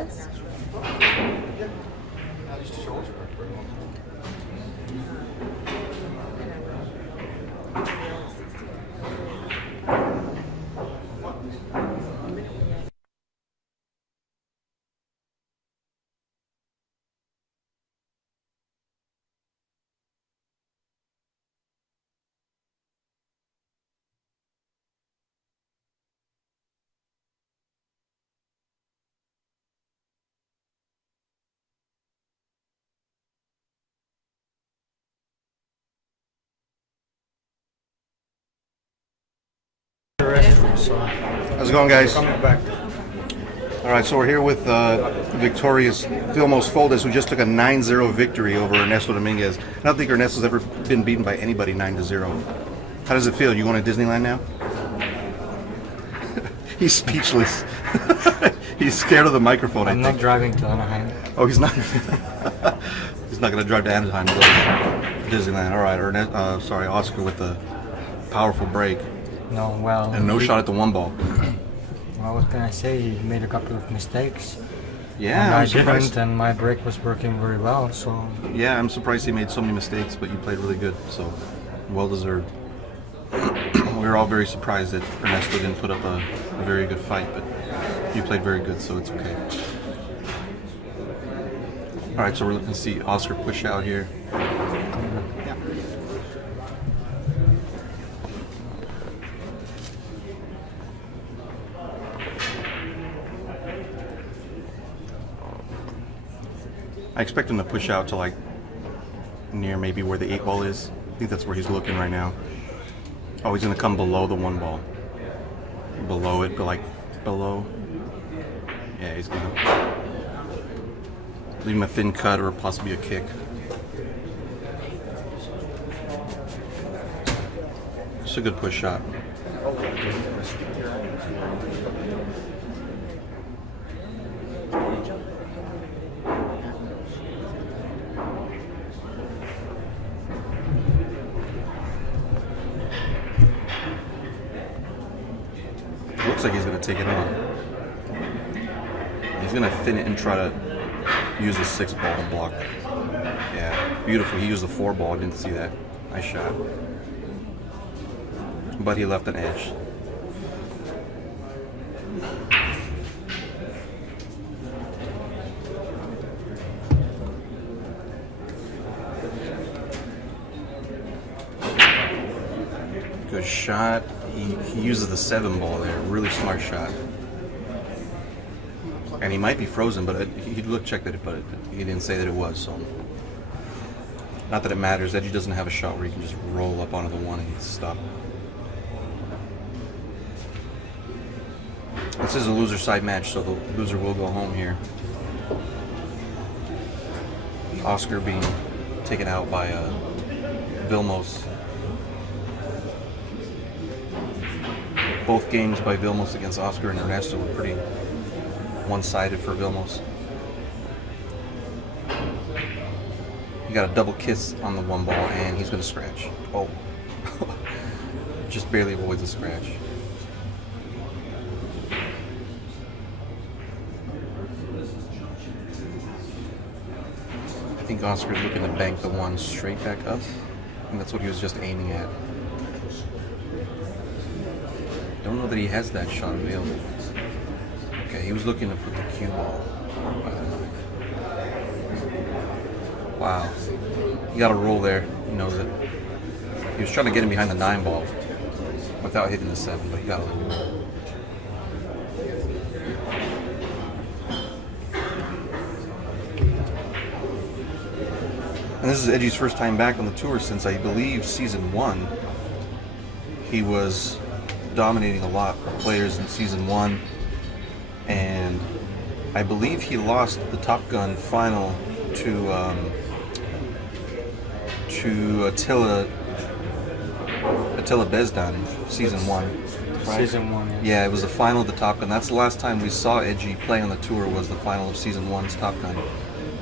Dominguez. How's it going, guys? Coming back. All right, so we're here with victorious Vilmos Foldes, who just took a 9-0 victory over Ernesto Dominguez. I don't think Ernesto's ever been beaten by anybody 9-0. How does it feel? You going to Disneyland now? He's speechless. He's scared of the microphone. I'm not driving to Anaheim. Oh, he's not. He's not going to drive to Anaheim to go to Disneyland. All right, sorry, Oscar with the powerful break. No, well... And no shot at the one ball. Well, what can I say? He made a couple of mistakes. Yeah, and I'm I surprised. didn't, and my break was working very well, so... Yeah, I'm surprised he made so many mistakes, but you played really good, so well deserved. We were all very surprised that Ernesto didn't put up a very good fight, but you played very good, so it's okay. All right, so we're looking to see Oscar push out here. Yeah. I expect him to push out to like near maybe where the 8 ball is. I think that's where he's looking right now. Oh, he's gonna come below the 1 ball. Below it, but like below. Yeah, he's gonna leave him a thin cut or possibly a kick. It's a good push shot. Looks like he's going to take it on. He's going to thin it and try to use the 6 ball to block. Yeah, beautiful. He used the 4 ball. I didn't see that. Nice shot. But he left an edge. Good shot. He uses the 7 ball there. Really smart shot. And he might be frozen, but he checked it, but he didn't say that it was. So, not that it matters. Edgy doesn't have a shot where he can just roll up onto the 1 and stop. This is a loser side match, so the loser will go home here. Oscar being taken out by Vilmos. Both games by Vilmos against Oscar and Ernesto were pretty one-sided for Vilmos. He got a double kiss on the 1 ball, and he's going to scratch. Oh. Just barely avoids a scratch. I think Oscar's looking to bank the 1 straight back up, and that's what he was just aiming at. Don't know that he has that shot available. Okay, he was looking to put the cue ball. Wow. He got a roll there. He knows it. He was trying to get him behind the 9 ball without hitting the 7, but he got a roll. And this is Edgy's first time back on the tour since, I believe, season 1. He was dominating a lot of players in season 1, and I believe he lost the Top Gun final to Attila Bezdan, season 1. Right? Season 1, yes. Yeah, it was the final of the Top Gun. That's the last time we saw Edgy play on the tour, was the final of season 1's Top Gun.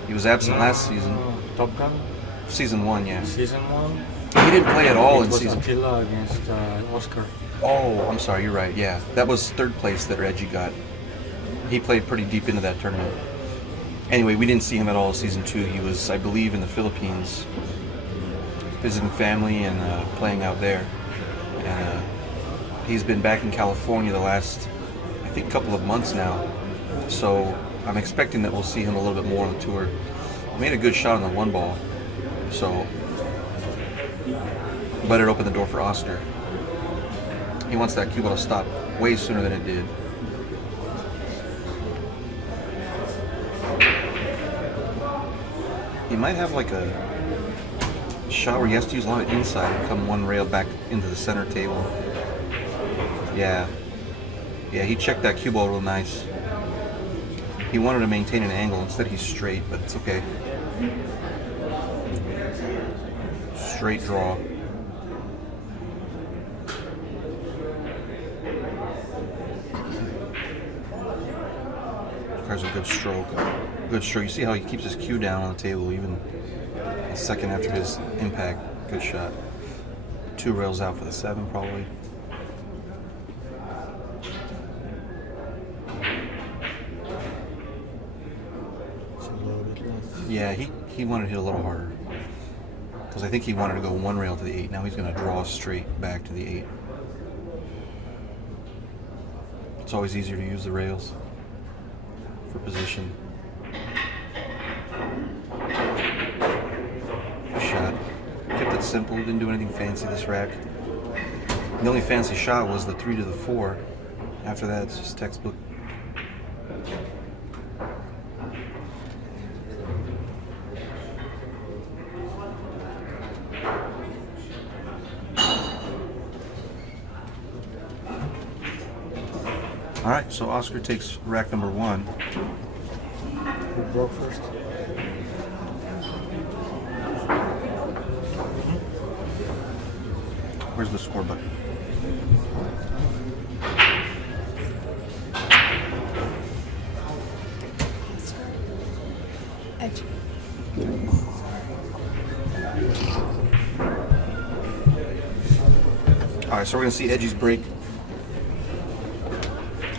He was absent last season. Top Gun? Season 1, yeah. Season 1? He didn't play at all in season. It was Attila against Oscar. Oh, I'm sorry, you're right, yeah. That was 3rd place that Reggie got. he played pretty deep into that tournament. Anyway, we didn't see him at all season 2. He was, I believe, in the Philippines, visiting family and playing out there. And he's been back in California the last, I think, couple of months now. So I'm expecting that we'll see him a little bit more on the tour. He made a good shot on the 1 ball, so let it open the door for Oscar. He wants that cue ball to stop way sooner than it did. He might have like a shot where he has to use a lot of inside and come 1 rail back into the center table. Yeah, he checked that cue ball real nice. He wanted to maintain an angle, instead he's straight, but it's okay. Straight draw. Requires a good stroke. Good stroke. You see how he keeps his cue down on the table even a second after his impact. Good shot. 2 rails out for the 7 probably. Yeah, he wanted to hit a little harder. Because I think he wanted to go 1 rail to the 8. Now he's going to draw straight back to the 8. It's always easier to use the rails for position. Good shot. Kept it simple, didn't do anything fancy this rack. The only fancy shot was the 3 to the 4. After that, it's just textbook. All right, so Oscar takes rack number 1. Who broke first? Where's the score button? Edge. All right, so we're gonna see Edgy's break.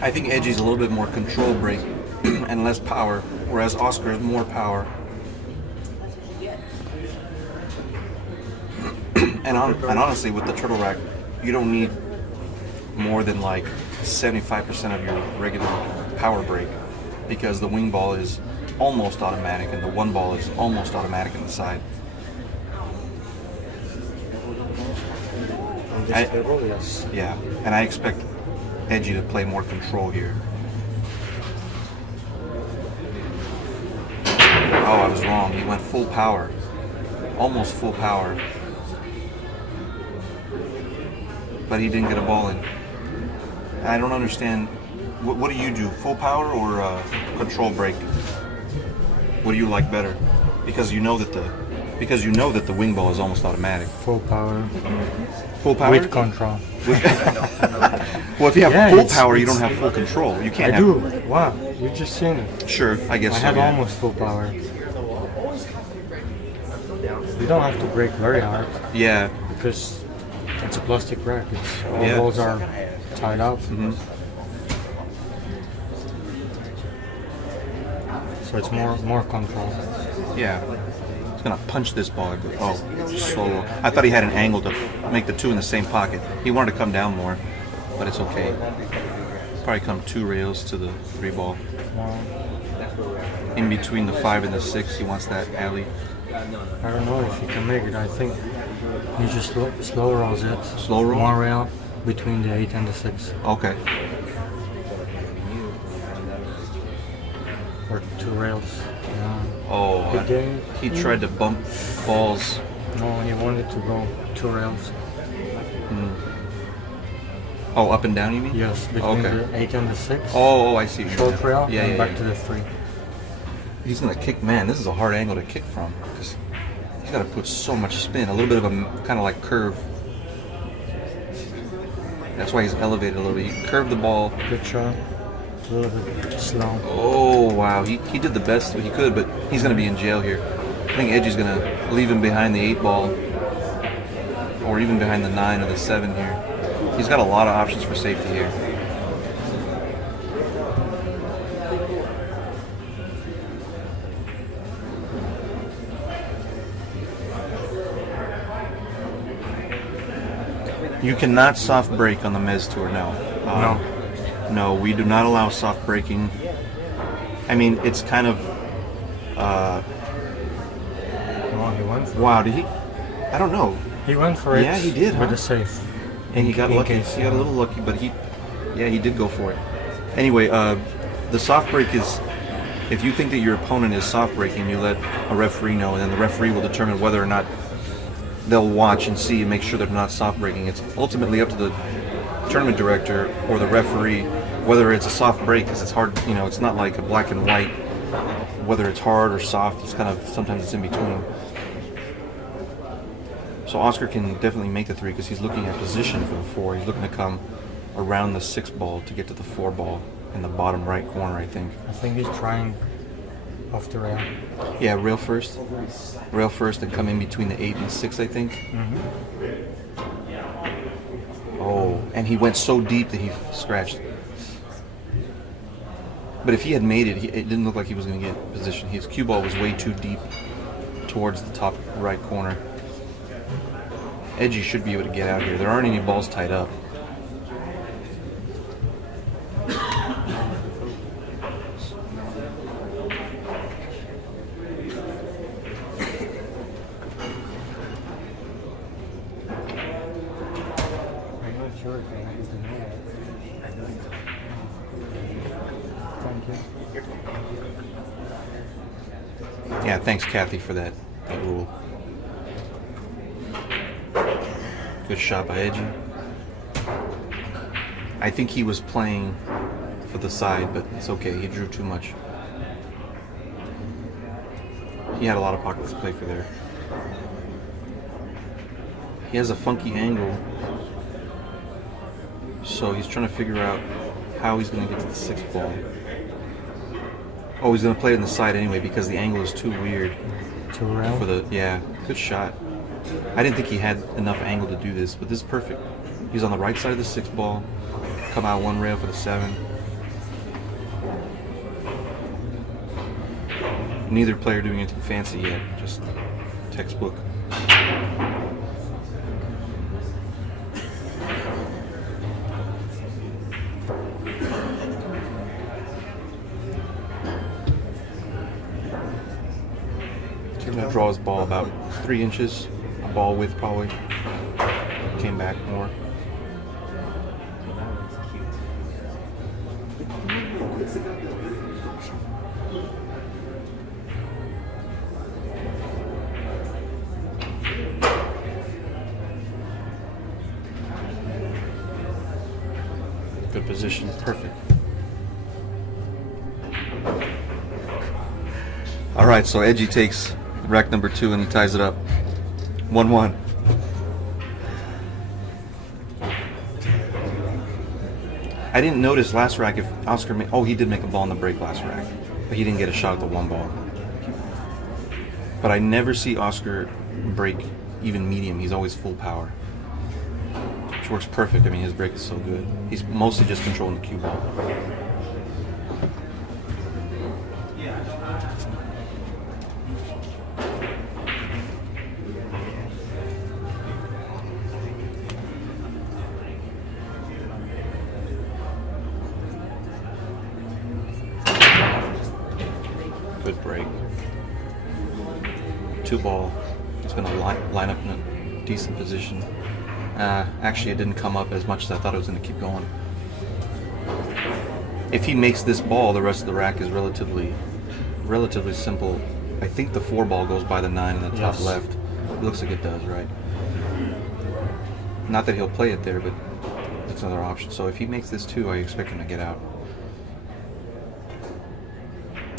I think Edgy's a little bit more control break and less power, whereas Oscar has more power. And honestly, with the turtle rack, you don't need more than like 75% of your regular power break, because the wing ball is almost automatic and the 1 ball is almost automatic in the side. Yes. Yeah, and I expect Edgy to play more control here. Oh, I was wrong. He went full power. Almost full power. But he didn't get a ball in. I don't understand. What do you do? Full power or control break? What do you like better? Because you know that the wing ball is almost automatic. Full power. Full power? With control. Well, if you have full power, you it's- don't have full control. You can't I have... do. Wow, you just seen it. Sure, I guess I so, have yeah. almost full power. You don't have to break very hard Yeah. because it's a plastic rack. All Yeah. balls are tied up. Mm-hmm. So it's more control. Yeah. He's gonna punch this ball. Oh, so low. I thought he had an angle to make the 2 in the same pocket. He wanted to come down more, but it's okay. Probably come 2 rails to the 3 ball. Wow. In between the 5 and the 6, he wants that alley. I don't know if you can make it. I think you just slow rolls it. Slow roll? 1 rail between the 8 and the 6. Okay. Or 2 rails. Yeah. Oh, Good game. he tried to bump balls. No, he wanted to go 2 rails. Oh, up and down, you mean? Yes, between Okay. the 8 and the 6. Oh, I see. what you Short mean. rail Yeah, and yeah, back yeah. to the 3. He's gonna kick. Man, this is a hard angle to kick from, because he's got to put so much spin. A little bit of a kind of like curve. That's why he's elevated a little bit. He curved the ball. Good shot. A little bit slow. Oh wow, he did the best he could, but he's gonna be in jail here. I think Edgy's gonna leave him behind the 8 ball, or even behind the 9 or the 7 here. He's got a lot of options for safety here. You cannot soft break on the Mez Tour, no. No, we do not allow soft breaking. I mean, it's kind of... Oh, he went for wow, did he? I don't know. He went for it. Yeah, he did, With huh? a safe. And he got lucky. case, He got a little lucky, but he did go for it. Anyway, the soft break is, if you think that your opponent is soft breaking, you let a referee know, and then the referee will determine whether or not they'll watch and see and make sure they're not soft breaking. It's ultimately up to the tournament director or the referee whether it's a soft break, because it's hard, you know, it's not like a black and white, whether it's hard or soft. It's kind of, sometimes it's in between. So Oscar can definitely make the 3 because he's looking at position for the 4. He's looking to come around the 6 ball to get to the 4 ball in the bottom right corner, I think. I think he's trying off the rail. Yeah, rail first and come in between the 8 and the 6, I think. Oh, and he went so deep that he scratched. But if he had made it, it didn't look like he was going to get position. His cue ball was way too deep towards the top right corner. Edgy should be able to get out here. There aren't any balls tied up. I'm not sure if I have to know. Thank you. Yeah, thanks, Kathy, for that rule. Good shot by Edgy. I think he was playing for the side, but it's okay. He drew too much. He had a lot of pockets to play for there. He has a funky angle, so he's trying to figure out how he's going to get to the 6th ball. Oh, he's going to play it in the side anyway because the angle is too weird. Too rail? For the, yeah, good shot. I didn't think he had enough angle to do this, but this is perfect. He's on the right side of the 6th ball. Come out 1 rail for the 7. Neither player doing anything fancy yet, just textbook. He's gonna draw his ball about 3 inches, ball width probably. Came back more. Good position, perfect. All right, so Edgy takes rack number 2 and he ties it up. 1-1. I didn't notice last rack if Oscar made, oh, he did make a ball in the break last rack, but he didn't get a shot at the 1 ball. But I never see Oscar break even medium. He's always full power, which works perfect. I mean, his break is so good. He's mostly just controlling the cue ball. Good break. 2 ball. It's going to line up in a decent position. Actually, it didn't come up as much as I thought it was going to keep going. If he makes this ball, the rest of the rack is relatively simple. I think the 4 ball goes by the 9 in the top left. It looks like it does, right? Not that he'll play it there, but that's another option. So if he makes this 2, I expect him to get out.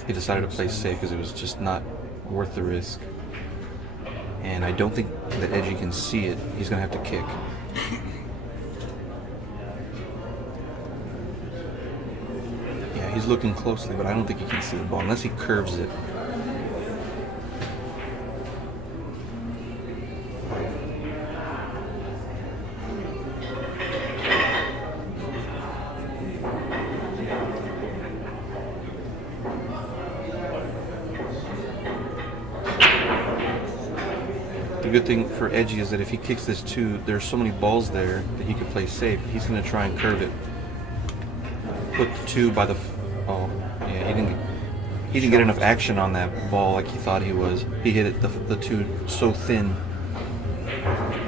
He decided to play safe because it was just not worth the risk. And I don't think that Edgy can see it. He's going to have to kick. Yeah, he's looking closely, but I don't think he can see the ball unless he curves it. The good thing for Edgy is that if he kicks this 2, there's so many balls there that he could play safe. He's going to try and curve it. Put the 2 by the... Oh, yeah, he didn't get enough action on that ball like he thought he was. He hit it the 2 so thin.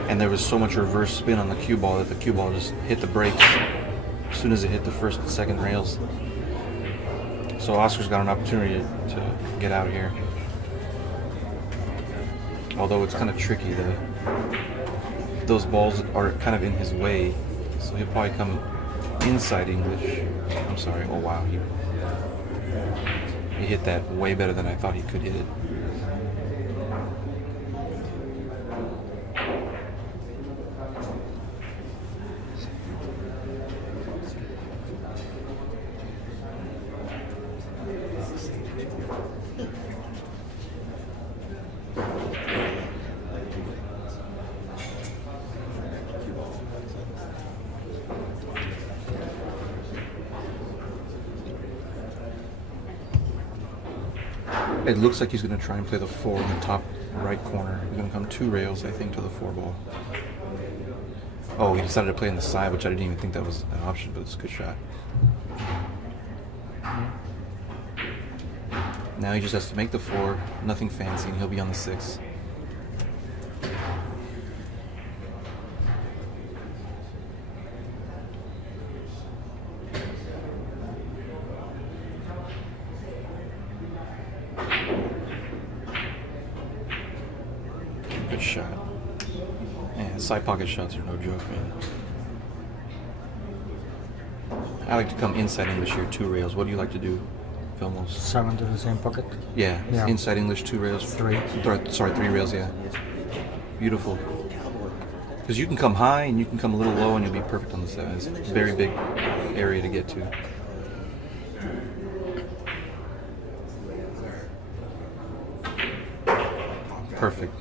And there was so much reverse spin on the cue ball that the cue ball just hit the brakes as soon as it hit the first and second rails. So Oscar's got an opportunity to get out of here. Although it's kind of tricky, those balls are kind of in his way, so he'll probably come inside English. I'm sorry. Oh wow, he hit that way better than I thought he could hit it. It looks like he's going to try and play the 4 in the top right corner. He's going to come 2 rails, I think, to the 4 ball. Oh, he decided to play on the side, which I didn't even think that was an option, but it's a good shot. Now he just has to make the 4, nothing fancy, and he'll be on the 6. Good shot. Man, side pocket shots are no joke, man. I like to come inside English here, 2 rails. What do you like to do, Filmos? 7 to the same pocket. Yeah, Yeah. Inside English, 2 rails. 3. Sorry, 3 rails, yeah. Beautiful. Because you can come high and you can come a little low and you'll be perfect on the 7. It's a very big area to get to. Perfect.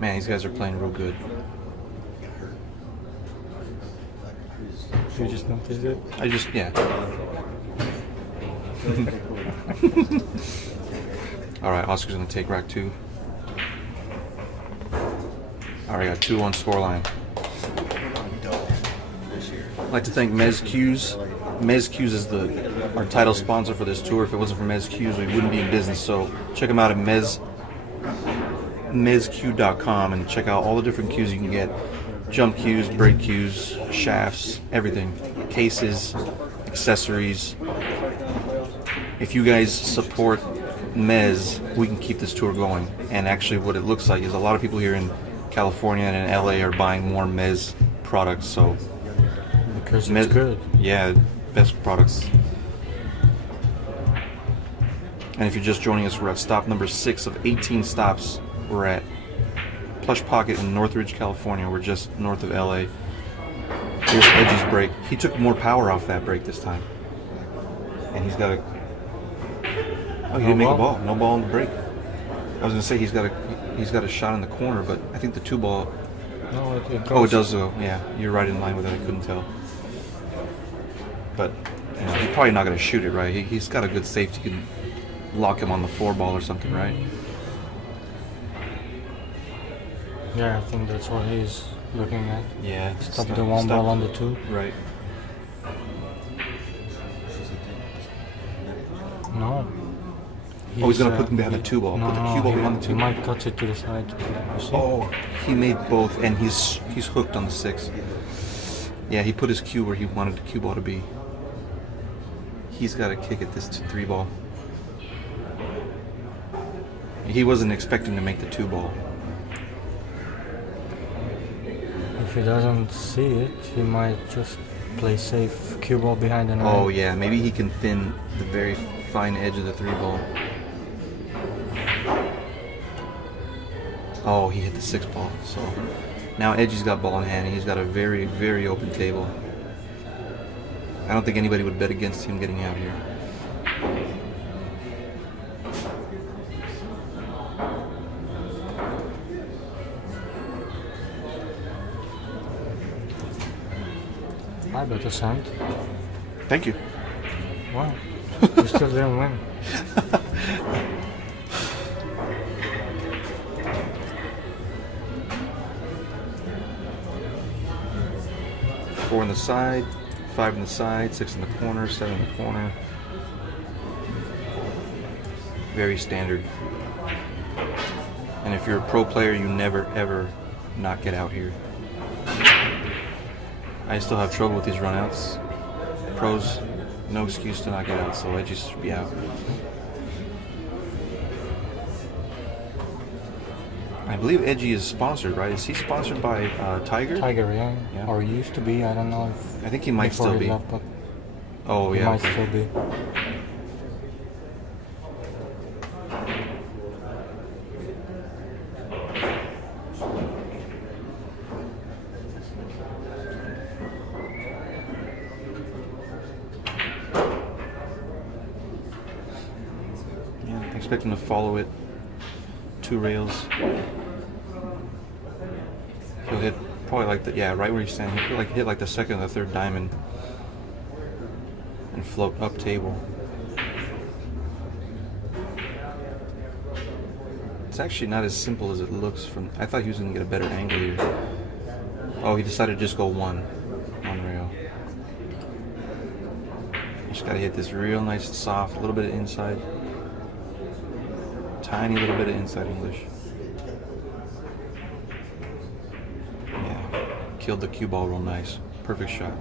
Man, these guys are playing real good. You just noticed it? Yeah. Alright, Oscar's going to take rack 2. Alright, got 2-1 scoreline. I'd like to thank Mez Q's. Mez Q's is our title sponsor for this tour. If it wasn't for Mez Q's, we wouldn't be in business. So check them out at mezq.com and check out all the different cues you can get. Jump cues, brake cues, shafts, everything. Cases, accessories. If you guys support Mez, we can keep this tour going. And actually what it looks like is a lot of people here in California and in LA are buying more Mez products. So Because it's good. Yeah, best products. And if you're just joining us, we're at stop number 6 of 18 stops. We're at Plush Pocket in Northridge, California. We're just north of LA. Here's Edgy's brake. He took more power off that brake this time. And he's got a... Oh, he didn't make a ball. No ball on the brake. I was going to say he's got a shot in the corner, but I think the 2 ball... No, it goes. Oh, it does though. Yeah, you're right in line with it. I couldn't tell. But you know, he's probably not going to shoot it, right? He's got a good safety. You can lock him on the 4 ball or something, right? Yeah, I think that's what he's looking at. Yeah. Stop the 1 ball on the 2. Right. No. Oh, he's going to put him behind the 2 ball. No, Put the cue ball behind the 2. He might touch it to the side. You see? Oh, he made both, and he's hooked on the 6. Yeah, he put his cue where he wanted the cue ball to be. He's got to kick at this 3 ball. He wasn't expecting to make the 2 ball. If he doesn't see it, he might just play safe, cue ball behind the 9. Oh yeah, maybe he can thin the very fine edge of the 3 ball. Oh, he hit the 6 ball. So now Edgy's got ball in hand, and he's got a very, very open table. I don't think anybody would bet against him getting out here. I bet a cent. Thank you. Wow. You still didn't win. 4 on the side, 5 on the side, 6 in the corner, 7 in the corner. Very standard. And if you're a pro player, you never ever not get out here. I still have trouble with these runouts. Pros, no excuse to not get out, so edges should be out. I believe Edgy is sponsored, right? Is he sponsored by Tiger? Tiger, yeah. Yeah. Or used to be. I don't know if. I think he might before still he be. left, but Oh he yeah. might still be. Yeah, I expect him to follow it. 2 rails. He'll hit probably like the right where he's standing. He'll hit like the second or the third diamond and float up table. It's actually not as simple as it looks. From I thought he was gonna get a better angle here. Oh, he decided to just go one rail. Just gotta hit this real nice and soft, a little bit of inside. Tiny little bit of inside English. Yeah, killed the cue ball real nice. Perfect shot.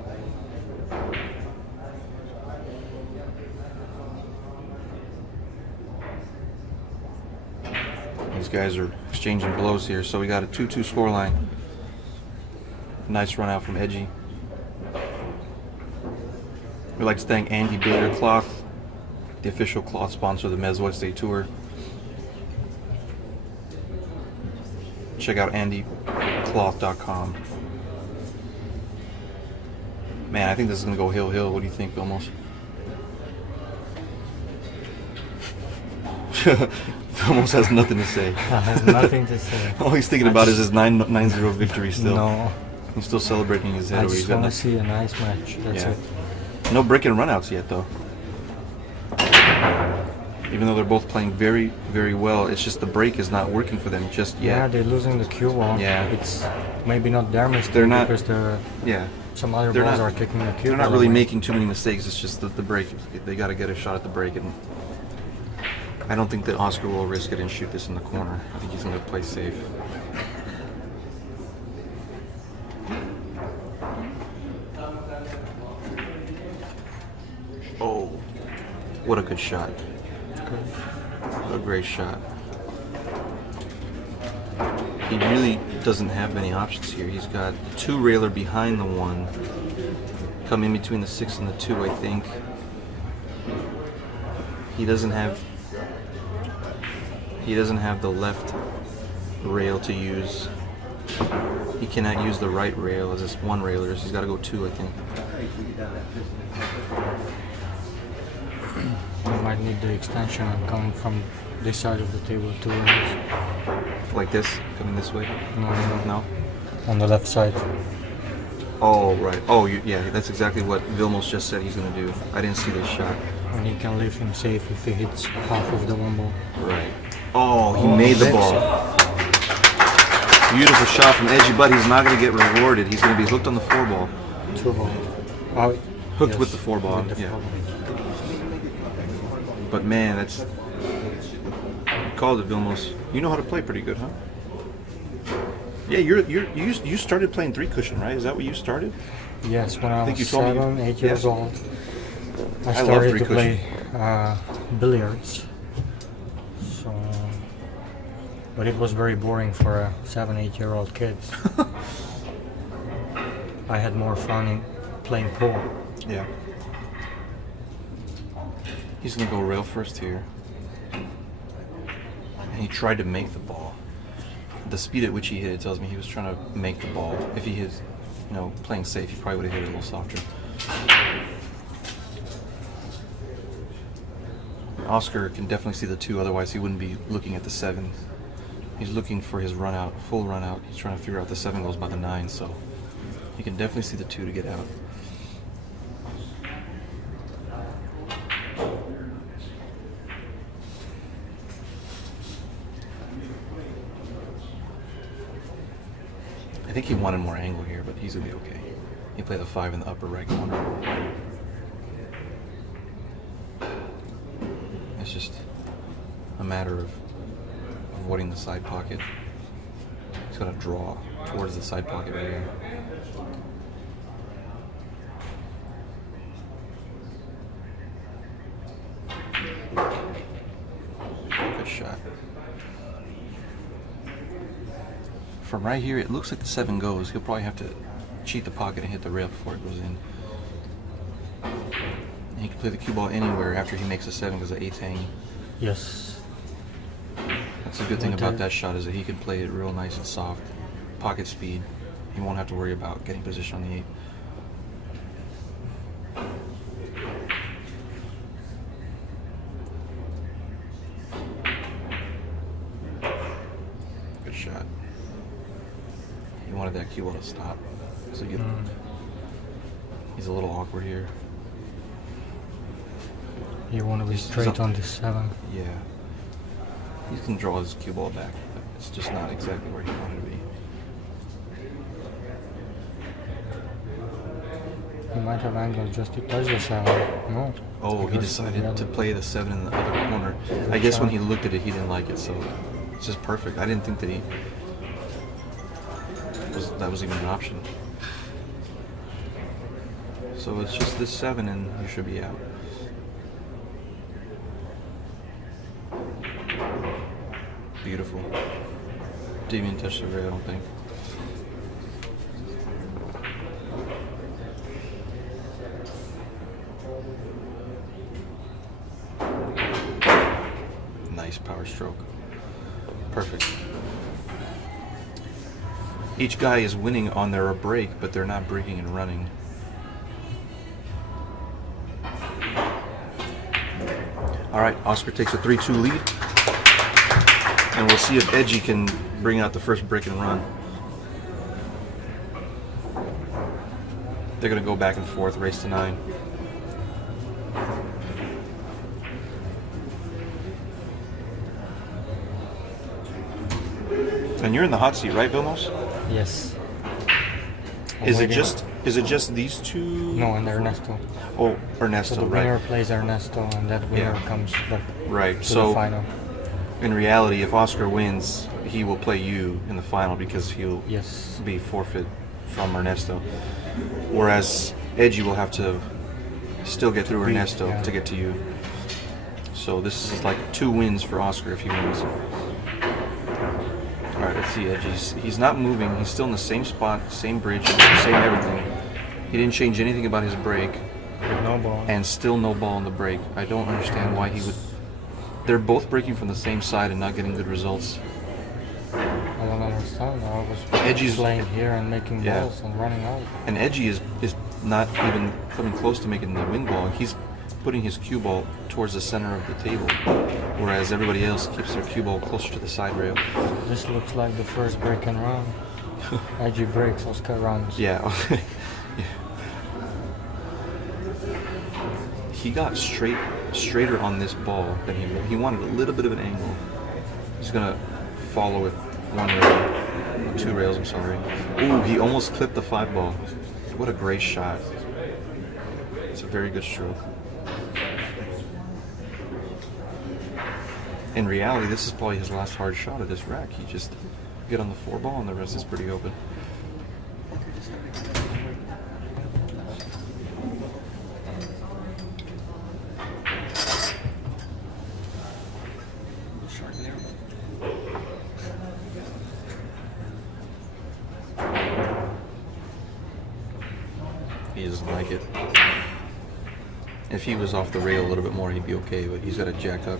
These guys are exchanging blows here, so we got a 2-2 scoreline. Nice run out from Edgy. We'd like to thank Andy Billiard Cloth, the official cloth sponsor of the Mezzo State Tour. Check out andycloth.com. Man, I think this is going to go hill. What do you think, Vilmos? Vilmos has nothing to say. I have nothing to say. All he's thinking about is his 9-0 victory still. No. He's still celebrating his head. I just want to see a nice match. That's it. No brick and runouts yet, though. Even though they're both playing very, very well, it's just the break is not working for them just yet. Yeah, they're losing the cue ball. Yeah. It's maybe not their mistake They're not- because some other They're balls not- are kicking the cue They're ball not really away. making too many mistakes. It's just the break. They got to get a shot at the break, and I don't think that Oscar will risk it and shoot this in the corner. I think he's going to play safe. Oh, what a good shot. What a great shot. He really doesn't have many options here. He's got 2 railer behind the 1. Come in between the 6 and the 2, I think. He doesn't have the left rail to use. He cannot use the right rail as this 1 railer. So he's got to go 2, I think. You might need the extension and come from this side of the table 2 rounds. Like this, coming this way. No. On the left side. Oh right. Oh yeah. That's exactly what Vilmos just said he's going to do. I didn't see this shot. And you can leave him safe if he hits half of the 1 ball. Right. Oh, he made the ball. Beautiful shot from Edgy, but he's not going to get rewarded. He's going to be hooked on the 4 ball. 2 ball. Oh, Hooked yes, with the 4 ball. with the Yeah. 4 ball. But man, that's called it, Vilmos. You know how to play pretty good, huh? Yeah, you started playing 3 cushion, right? Is that what you started? Yes, when I think you was told me 7, 8 years yeah. old, I love started 3 to cushion. play billiards. So, but it was very boring for a 7, 8-year-old kid. I had more fun in playing pool. Yeah. He's gonna go rail first here. And he tried to make the ball. The speed at which he hit it tells me he was trying to make the ball. If he is, playing safe, he probably would have hit it a little softer. Oscar can definitely see the 2, otherwise he wouldn't be looking at the 7. He's looking for his run out, full run out. He's trying to figure out the 7 goes by the 9, so he can definitely see the 2 to get out. I think he wanted more angle here, but he's gonna be okay. You play the 5 in the upper right corner. It's just a matter of avoiding the side pocket. He's got to draw towards the side pocket right here. Good shot. From right here, it looks like the 7 goes. He'll probably have to cheat the pocket and hit the rail before it goes in. And he can play the cue ball anywhere after he makes a 7 because the 8's hanging. Yes. That's the good thing about that shot is that he can play it real nice and soft. Pocket speed. He won't have to worry about getting position on the 8. Good shot. He wanted that cue ball to stop. So he's a little awkward here. You want to be straight on the 7. Yeah. He can draw his cue ball back, but it's just not exactly where he wanted to be. He might have angled just to touch the 7. No. Oh, he decided to play the 7 in the other corner. I guess when he looked at it, he didn't like it, so it's just perfect. I didn't think that that was even an option. So it's just this 7 and you should be out. Beautiful. Didn't even touch the rail, I don't think. Nice power stroke. Perfect. Each guy is winning on their break, but they're not breaking and running. All right, Oscar takes a 3-2 lead. And we'll see if Edgy can bring out the first break and run. They're going to go back and forth, race to 9. And you're in the hot seat, right, Vilmos? Yes. Is it just these two? No, and Ernesto. Oh, Ernesto, So the right. winner plays Ernesto, and that winner comes back Right. to So the final. in reality, if Oscar wins, he will play you in the final because he'll Yes. be forfeit from Ernesto. Whereas Edgy will have to still get through Ernesto to get to you. So this is like 2 wins for Oscar if he wins. All right, let's see Edgy. He's not moving. He's still in the same spot, same bridge, same everything. He didn't change anything about his break. With no ball. And still no ball on the break. I don't understand why he would. They're both breaking from the same side and not getting good results. I don't understand. I was Edgy's playing here and making balls and running out. And Edgy is not even coming close to making the win ball. He's putting his cue ball towards the center of the table, whereas everybody else keeps their cue ball closer to the side rail. This looks like the first break and run. Edgy breaks, Oscar runs. Yeah. He got straighter on this ball than he wanted a little bit of an angle. He's gonna follow it 1 rail, 2 rails. I'm sorry. Ooh, he almost clipped the 5 ball. What a great shot! It's a very good stroke. In reality, this is probably his last hard shot of this rack. He just get on the 4 ball, and the rest is pretty open. He doesn't like it. If he was off the rail a little bit more, he'd be okay, but he's got to jack up.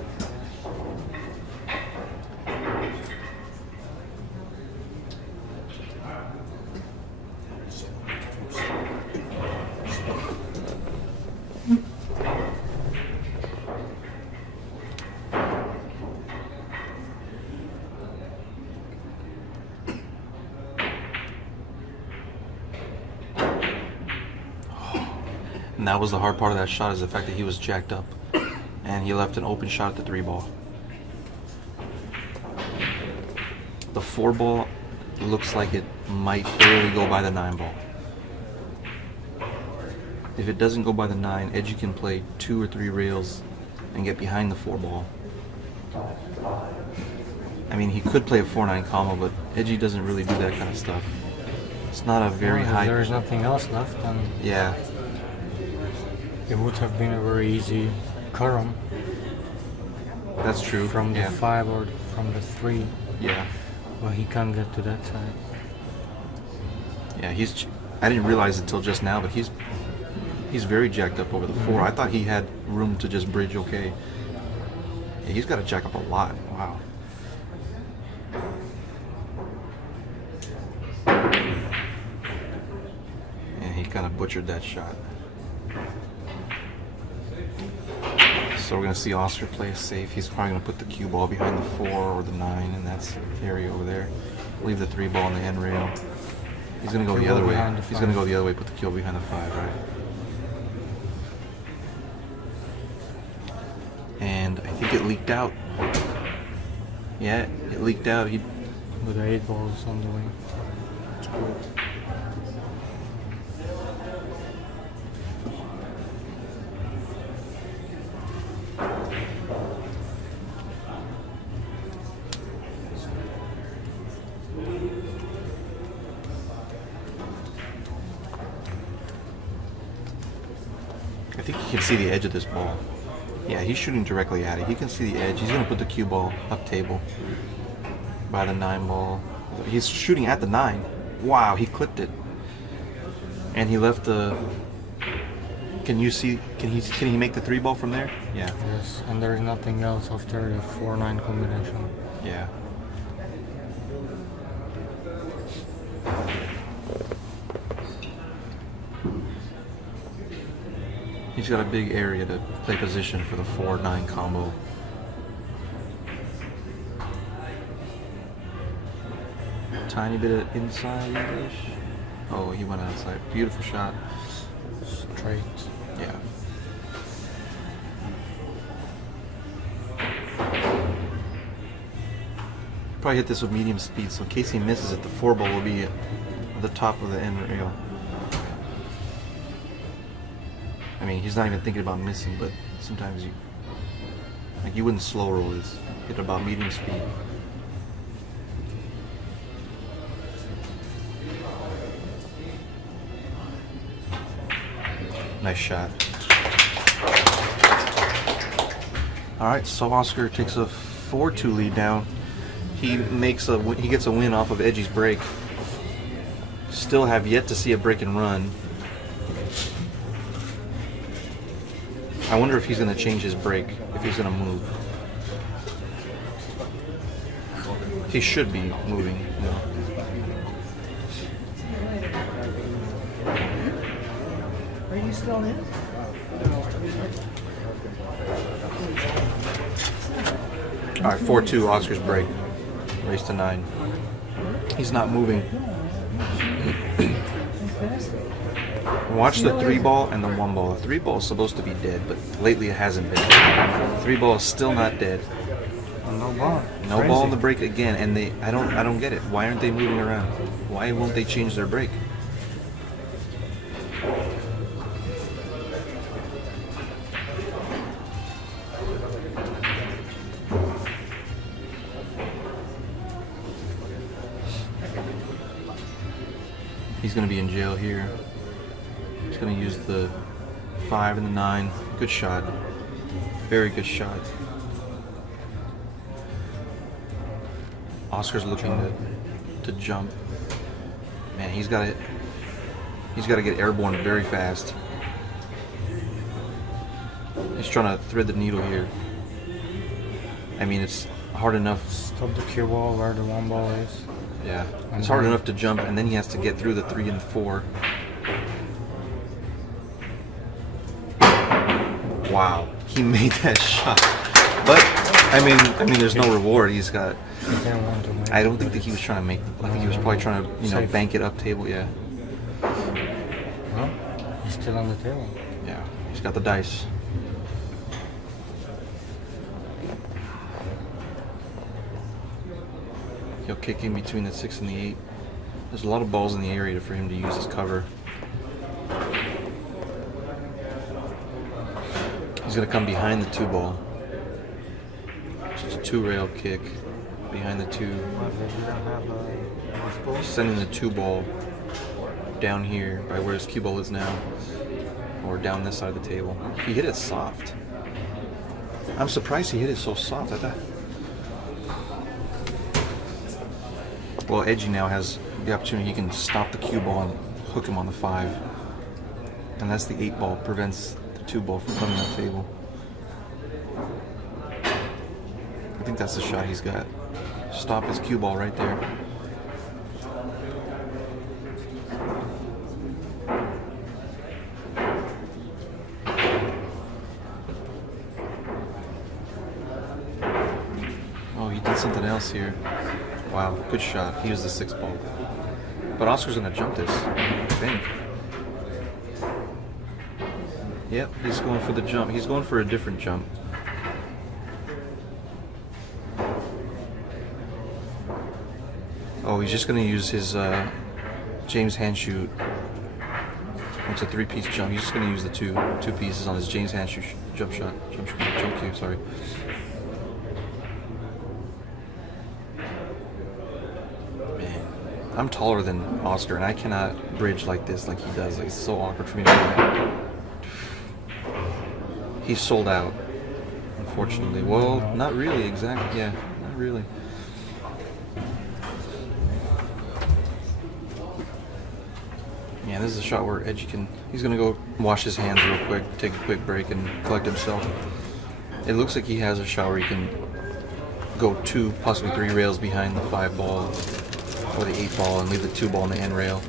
And that was the hard part of that shot, is the fact that he was jacked up and he left an open shot at the 3 ball. The 4 ball looks like it might barely go by the 9 ball. if it doesn't go by the 9, Edgy can play 2 or 3 rails and get behind the 4 ball. I mean, he could play a 4-9 combo, but Edgy doesn't really do that kind of stuff. It's not a very Well, high. if there's nothing else left, then Yeah, it would have been a very easy cut him that's true. from the Yeah, 5 or from the 3. yeah, But he can't get to that side. yeah. I didn't realize it till just now, but he's very jacked up over the 4. I thought he had room to just bridge okay. Yeah, he's got to jack up a lot. Wow. And he kind of butchered that shot. So we're going to see Oscar play it safe. He's probably going to put the cue ball behind the 4 or the 9, and that's the area over there. Leave the 3 ball on the end rail. He's going to go the other way. He's going to go the other way, put the cue behind the 5, right? And I think it leaked out. Yeah, it leaked out. With the 8 balls on the way. I think you can see the edge of this ball. Yeah, he's shooting directly at it. He can see the edge. He's going to put the cue ball up table by the 9 ball. He's shooting at the 9. Wow, he clipped it. And he left the... Can you see... Can he make the 3 ball from there? Yeah. Yes, and there is nothing else after the 4-9 combination. Yeah. He's got a big area to play position for the 4-9 combo. Tiny bit of inside-ish. Oh, he went outside. Beautiful shot. Straight. Yeah. Probably hit this with medium speed, so in case he misses it, the 4 ball will be at the top of the end rail. I mean, he's not even thinking about missing, but sometimes you wouldn't slow roll this. Hit about medium speed. Nice shot. All right, so Oscar takes a 4-2 lead now. He gets a win off of Edgy's break. Still have yet to see a break and run. I wonder if he's going to change his break, if he's going to move. He should be moving. You know. Are you still in? All right, 4-2, Oscar's break. Race to 9. He's not moving. Watch the 3 ball and the 1 ball. The 3 ball is supposed to be dead, but lately it hasn't been. The 3 ball is still not dead. No ball. No Crazy. ball in the break again, and I don't get it. Why aren't they moving around? Why won't they change their break? He's going to be in jail here. He's going to use the 5 and the 9. Good shot. Very good shot. Oscar's looking to jump. Man, he's got to get airborne very fast. He's trying to thread the needle here. I mean, it's hard enough. Stop the cue ball where the 1 ball is. Yeah, it's hard enough to jump, and then he has to get through the 3 and 4. Wow, he made that shot. But I mean, there's no reward. He's got. He didn't want to make I don't think that he was trying to make. I think he was probably trying to, Safe. bank it up table. Yeah. Well, he's still on the table. Yeah, he's got the dice. He'll kick in between the 6 and the 8. There's a lot of balls in the area for him to use as cover. He's gonna come behind the 2-ball. Just a 2-rail kick behind the 2. Sending the 2-ball down here by where his cue ball is now, or down this side of the table. He hit it soft. I'm surprised he hit it so soft. I thought. Well, Edgy now has the opportunity. He can stop the cue ball and hook him on the 5, and that's the 8-ball. Prevents the 2-ball from coming on the table. I think that's the shot he's got. Stop his cue ball right there. Oh, he did something else here. Wow, good shot. He used the 6-ball. But Oscar's gonna jump this, I think. Yep, he's going for the jump. He's going for a different jump. Oh, he's just gonna use his James hand shoot. It's a 3-piece jump. He's just gonna use the two pieces on his James hand shoot jump cue. Sorry. Man, I'm taller than Oscar, and I cannot bridge like this, like he does. Like, it's so awkward for me to do that. He's sold out, unfortunately. Well, not really, exactly. Yeah, not really. Yeah, this is a shot where Edgy he's gonna go wash his hands real quick, take a quick break, and collect himself. It looks like he has a shot where he can go 2, possibly 3 rails behind the 5-ball or the 8-ball and leave the 2-ball in the end rail.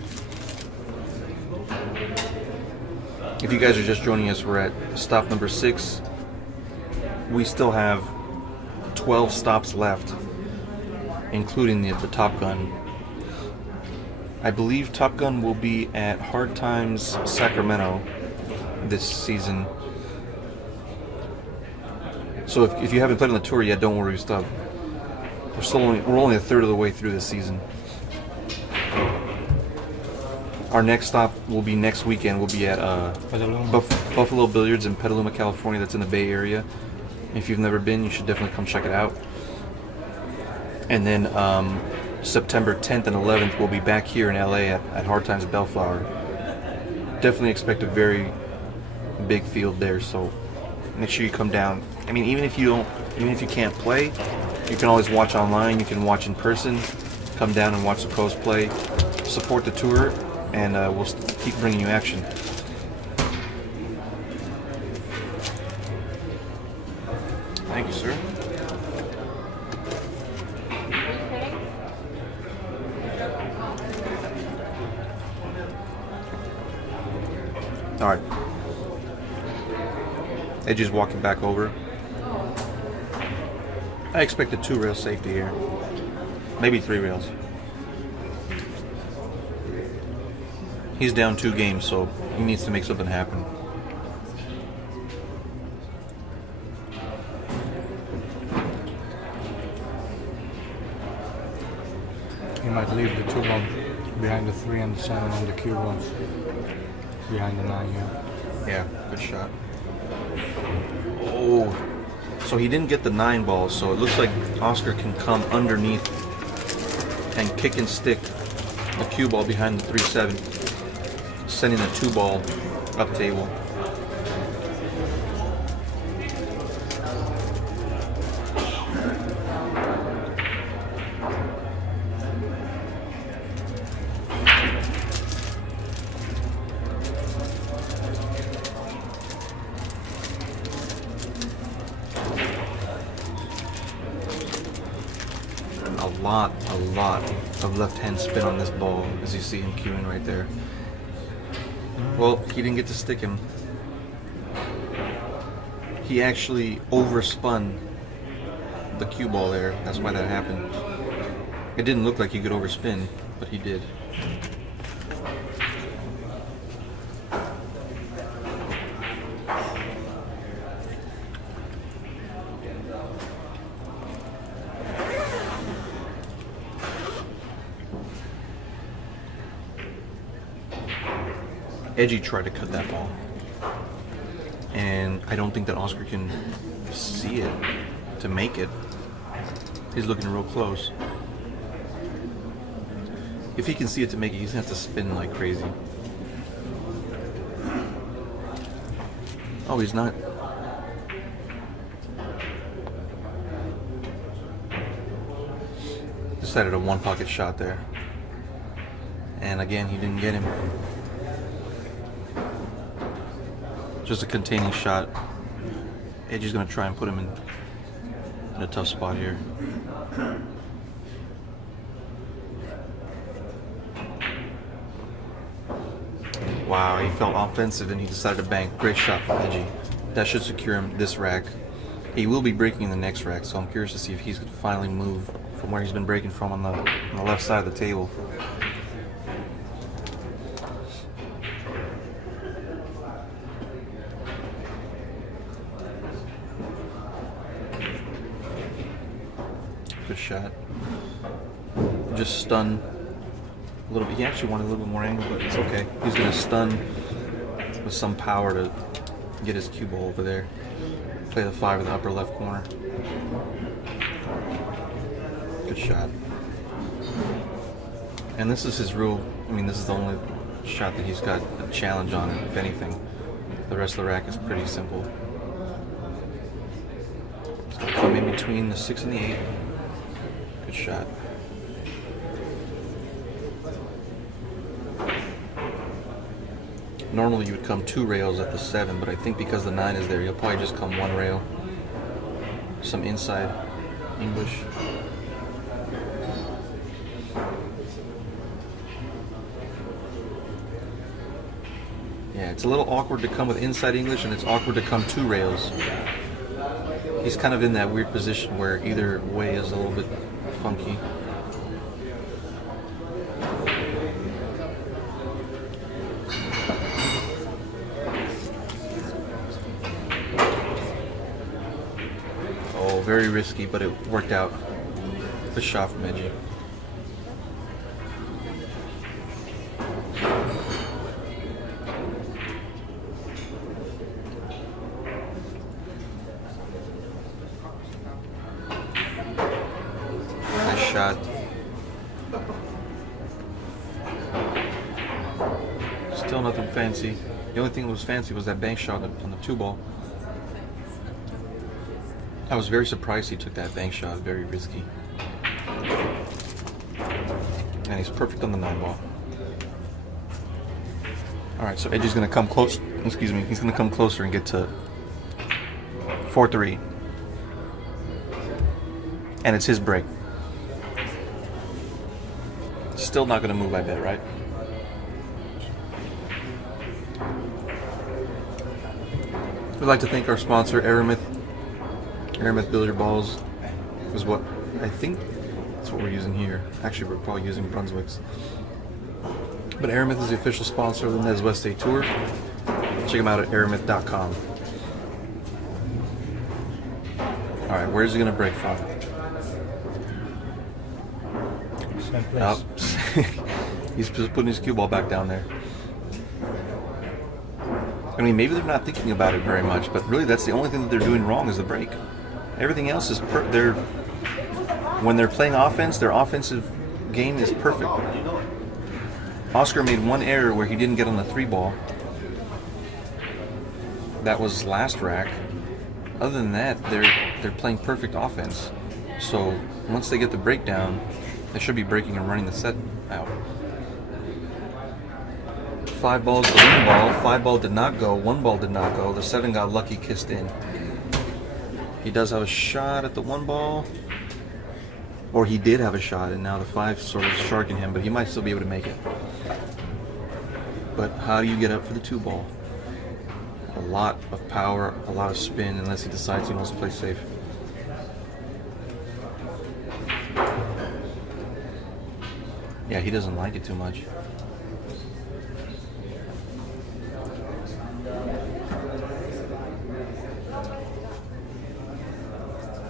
If you guys are just joining us, we're at stop number 6. We still have 12 stops left, including the Top Gun. I believe Top Gun will be at Hard Times Sacramento this season. So if you haven't played on the tour yet, don't worry, we're only a third of the way through this season. Our next stop will be next weekend. We'll be at Buffalo Billiards in Petaluma, California. That's in the Bay Area. If you've never been, you should definitely come check it out. And then September 10th and 11th, we'll be back here in LA at Hard Times Bellflower. Definitely expect a very big field there, so make sure you come down. I mean, even if you can't play, you can always watch online. You can watch in person. Come down and watch the pros play. Support the tour, and we'll keep bringing you action. Thank you, sir. All right. Edgy's walking back over. I expect a 2-rail safety here. Maybe 3 rails. He's down 2 games, so he needs to make something happen. He might leave the 2-ball behind the 3 and the 7 on the cue ball. Behind the 9, yeah. Yeah, good shot. Oh, so he didn't get the 9 ball, so it looks like Oscar can come underneath and kick and stick the cue ball behind the 3-7, sending the 2-ball up table. A lot of left-hand spin on this ball, as you see him cueing right there. Well, he didn't get to stick him. He actually overspun the cue ball there. That's why that happened. It didn't look like he could overspin, but he did. Edgy tried to cut that ball, and and I don't think that Oscar can see it to make it. He's looking real close. If he can see it to make it, he's gonna have to spin like crazy. Oh, he's not. Decided a one pocket shot there. And again, he didn't get him. Just a containing shot. Edge is going to try and put him in a tough spot here. Wow, he felt offensive and he decided to bank. Great shot from Edgy. That should secure him this rack. He will be breaking in the next rack, so I'm curious to see if he's going to finally move from where he's been breaking from on the left side of the table. Good shot. Just stun a little bit. He actually wanted a little bit more angle, but it's okay. He's going to stun with some power to get his cue ball over there. Play the 5 in the upper left corner. Good shot. And this is his real, I mean, this is the only shot that he's got a challenge on it, if anything. The rest of the rack is pretty simple. It's going to come in between the 6 and the 8. Good shot. Normally you would come 2 rails at the 7, but I think because the 9 is there, you'll probably just come 1 rail. Some inside English. Yeah, it's a little awkward to come with inside English, and it's awkward to come 2 rails. He's kind of in that weird position where either way is a little bit funky. Oh, very risky, but it worked out. Good shot from Edgy. Shot. Still nothing fancy. The only thing that was fancy was that bank shot on the 2 ball. I was very surprised he took that bank shot. Very risky. And he's perfect on the 9 ball. Alright, so Edgy's going to come close. Excuse me. He's going to come closer and get to 4-3. And it's his break. Still not going to move, I bet, right? We'd like to thank our sponsor, Aramith. Aramith Billiard Balls is what I think that's what we're using here. Actually, we're probably using Brunswick's. But Aramith is the official sponsor of the Nez West State Tour. Check them out at aramith.com. Alright, where's he going to break from? Same place. He's just putting his cue ball back down there. I mean, maybe they're not thinking about it very much, but really that's the only thing that they're doing wrong is the break. Everything else is when they're playing offense, their offensive game is perfect. Oscar made one error where he didn't get on the 3 ball. That was last rack. Other than that, they're playing perfect offense. So once they get the breakdown, they should be breaking and running the set out. 5 balls to 1 ball. 5 ball did not go. 1 ball did not go. The 7 got lucky, kissed in. He does have a shot at the 1 ball. Or he did have a shot, and now the 5 sort of sharking him, but he might still be able to make it. But how do you get up for the 2 ball? A lot of power, a lot of spin, unless he decides he wants to play safe. Yeah, he doesn't like it too much.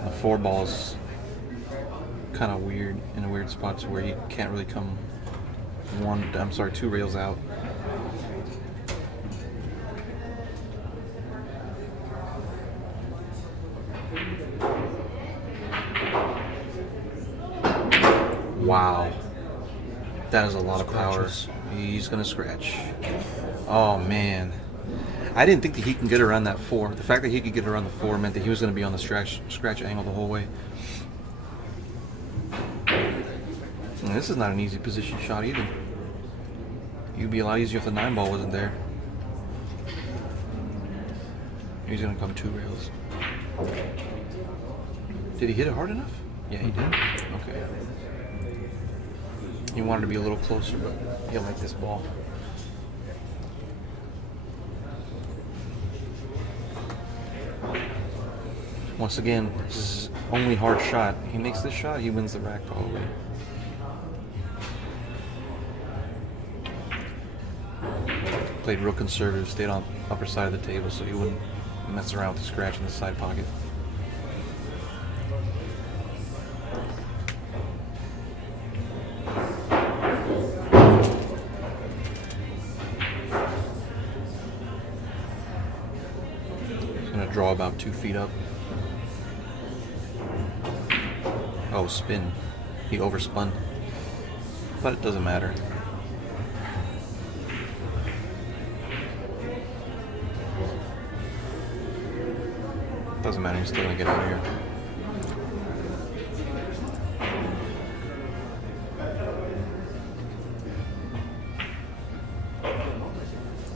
The 4 ball's kind of weird, in a weird spot to where he can't really come 2 rails out. Wow. That is a lot of Scratches. power. He's going to scratch. Oh, man. I didn't think that he can get around that 4. The fact that he could get around the 4 meant that he was going to be on the scratch angle the whole way. And this is not an easy position shot either. You'd be a lot easier if the 9 ball wasn't there. He's going to come 2 rails. Did he hit it hard enough? Yeah, he did. Okay. He wanted to be a little closer, but he'll like this ball. Once again, this is his only hard shot. He makes this shot, he wins the rack probably. Played real conservative, stayed on upper side of the table so he wouldn't mess around with the scratch in the side pocket. He's gonna draw about 2 feet up. Oh, spin. He overspun. But it doesn't matter. Doesn't matter, he's still gonna get out of here.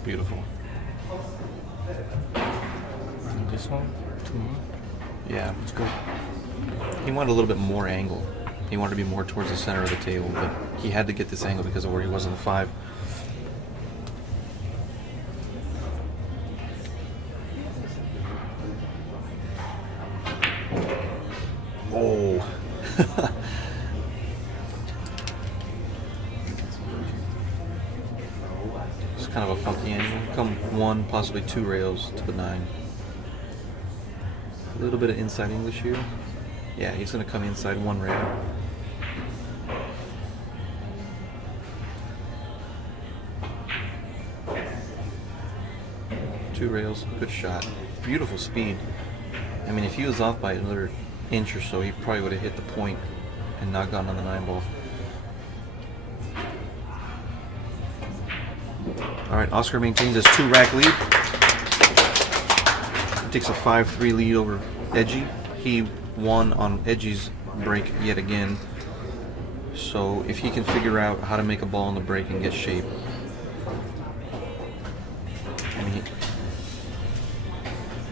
Beautiful. And this one, 2 more. Yeah. It's good. He wanted a little bit more angle. He wanted to be more towards the center of the table, but he had to get this angle because of where he was in the 5. Oh. It's kind of a funky angle. Come 1, possibly 2 rails to the 9. A little bit of inside English here. Yeah, he's going to come inside 1 rail. Two rails, good shot. Beautiful speed. I mean, if he was off by another inch or so, he probably would have hit the point and not gotten on the 9 ball. Alright, Oscar maintains his 2 rack lead. He takes a 5-3 lead over Edgy. He won on Edgy's break yet again. So if he can figure out how to make a ball on the break and get shape. I mean, it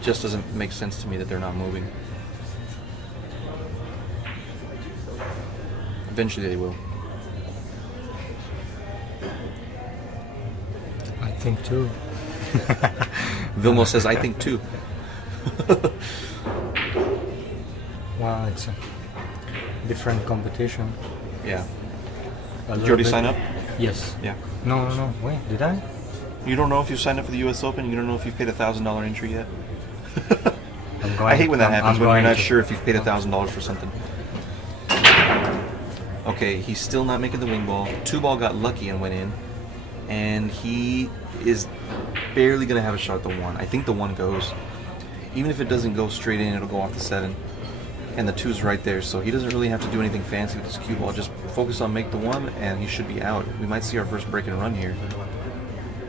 just doesn't make sense to me that they're not moving. Eventually they will. I think too. Vilmo says, I think too. Well, it's a different competition. Yeah. A Did you little already bit- sign up? Yes. Yeah. No. Wait, did I? You don't know if you signed up for the US Open? You don't know if you've paid a $1,000 entry yet? I'm going. I hate when that happens, when you're going not to. sure if you've paid $1,000 for something. Okay, he's still not making the wing ball. 2 ball got lucky and went in. And he is barely going to have a shot at the 1. I think the 1 goes. Even if it doesn't go straight in, it'll go off the 7. And the 2's right there, so he doesn't really have to do anything fancy with his cue ball. Just focus on make the 1, and he should be out. We might see our first break and run here.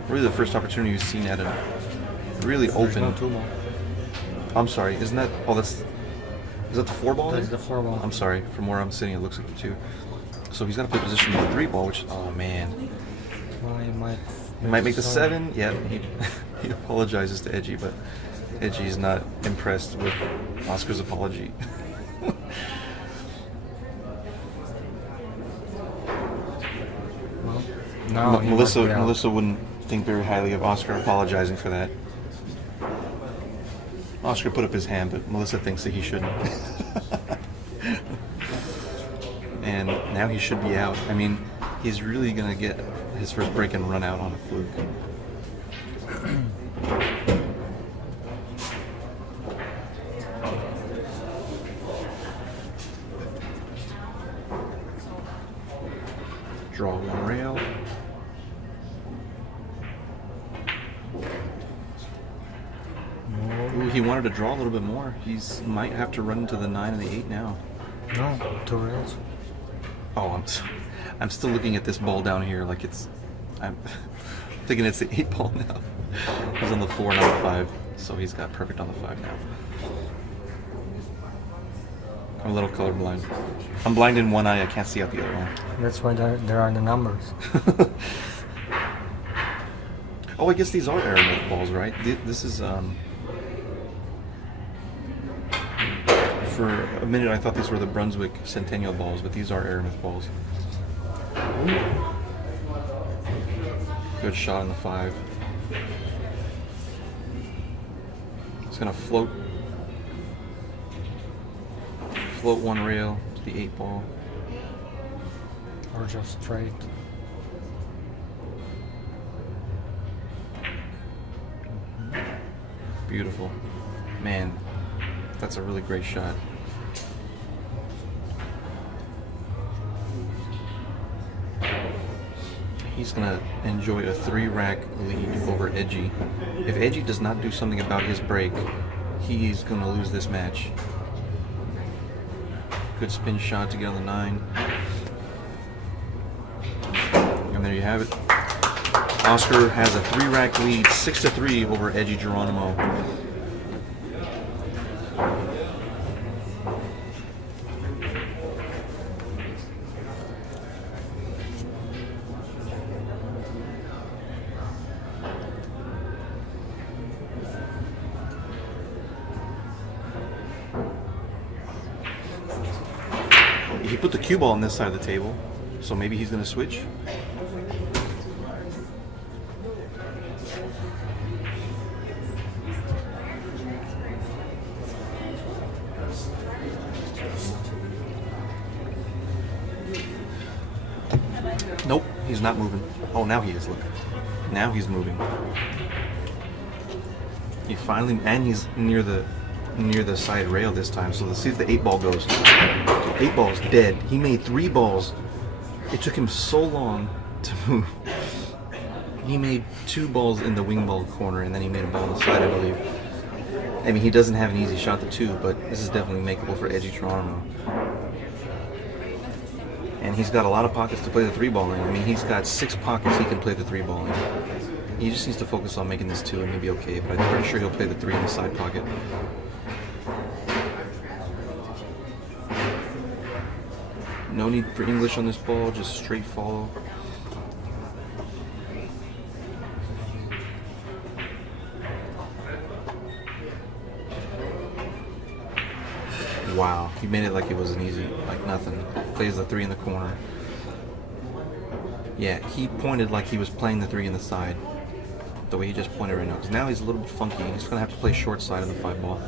Really the first opportunity we've seen at a really There's no open... 2 ball. I'm sorry, isn't that... Oh, that's... Is that the 4 ball? That's there? the 4 ball. I'm sorry, from where I'm sitting, it looks like the 2. So he's got to play position with the 3 ball, which... Oh, man. Well, He might make the 7. Yeah, he apologizes to Edgy, but Edgy's not impressed with Oscar's apology. Well, no, he must be out. Melissa wouldn't think very highly of Oscar apologizing for that. Oscar put up his hand, but Melissa thinks that he shouldn't. And now he should be out. I mean, he's really going to get his first break and run out on a fluke. Draw 1 rail. Ooh, he wanted to draw a little bit more. He might have to run into the 9 and the 8 now. No, 2 rails. Oh, I'm still looking at this ball down here like I'm thinking it's the 8 ball now. He's on the 4, not the 5, so he's got perfect on the 5 now. I'm a little colorblind. I'm blind in one eye, I can't see out the other one. That's why there are the numbers. Oh, I guess these are Aramith balls, right? This is, for a minute I thought these were the Brunswick Centennial balls, but these are Aramith balls. Good shot on the 5. It's gonna float one rail to the 8 ball. Or just straight. Beautiful. Man, that's a really great shot. He's gonna enjoy a 3-rack lead over Edgy. If Edgy does not do something about his break, he's gonna lose this match. Good spin shot to get on the 9. And there you have it. Oscar has a 3-rack lead, 6-3 over Edgy Geronimo. He put the cue ball on this side of the table, so maybe he's going to switch. Nope, he's not moving. Oh, now he is, look. Now he's moving. He finally, and he's near the side rail this time, so let's see if the 8 ball goes. 8 ball's dead. He made 3 balls. It took him so long to move. He made 2 balls in the wing ball corner, and then he made a ball on the side, I believe. I mean, he doesn't have an easy shot to 2, but this is definitely makeable for Edgy Geronimo. And he's got a lot of pockets to play the 3 ball in. I mean, he's got 6 pockets he can play the 3 ball in. He just needs to focus on making this 2 and he'll be okay, but I'm pretty sure he'll play the 3 in the side pocket. No need for English on this ball, just straight follow. Wow, he made it like it was an easy, like nothing. Plays the 3 in the corner. Yeah, he pointed like he was playing the 3 in the side. The way he just pointed right now. Because now he's a little bit funky. He's going to have to play short side of the 5 ball.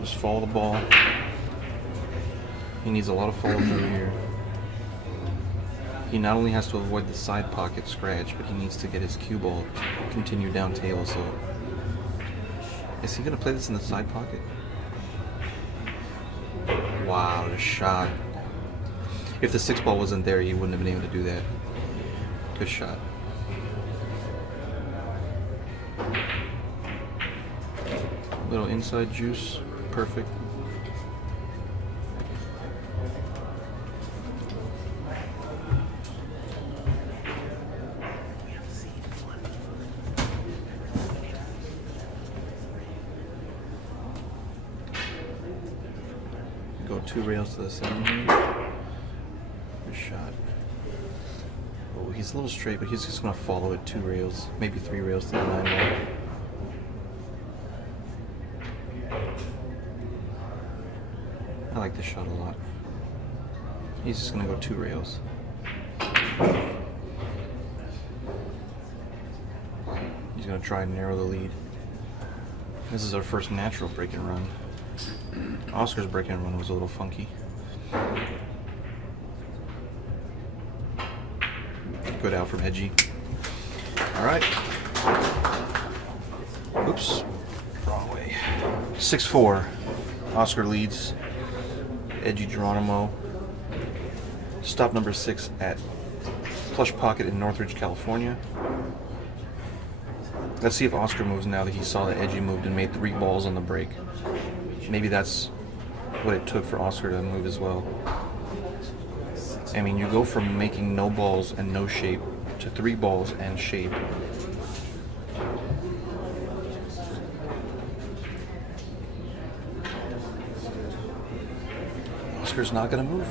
Just follow the ball. He needs a lot of follow through here. He not only has to avoid the side pocket scratch, but he needs to get his cue ball continue down table. So, is he going to play this in the side pocket? Wow, the shot. If the 6 ball wasn't there, he wouldn't have been able to do that. Good shot. Little inside juice. Perfect. Go 2 rails to the 7. Good shot. Oh, he's a little straight, but he's just going to follow it 2 rails, maybe 3 rails to the 9 ball. I like this shot a lot. He's just going to go 2 rails. He's going to try and narrow the lead. This is our first natural break and run. Oscar's break and run was a little funky. Good out from Edgy. Alright. Oops. Wrong way. 6-4. Oscar leads. Edgy Geronimo. Stop number 6 at Plush Pocket in Northridge, California. Let's see if Oscar moves now that he saw that Edgy moved and made 3 balls on the break. Maybe that's what it took for Oscar to move as well. I mean, you go from making no balls and no shape to 3 balls and shape. Oscar's not going to move.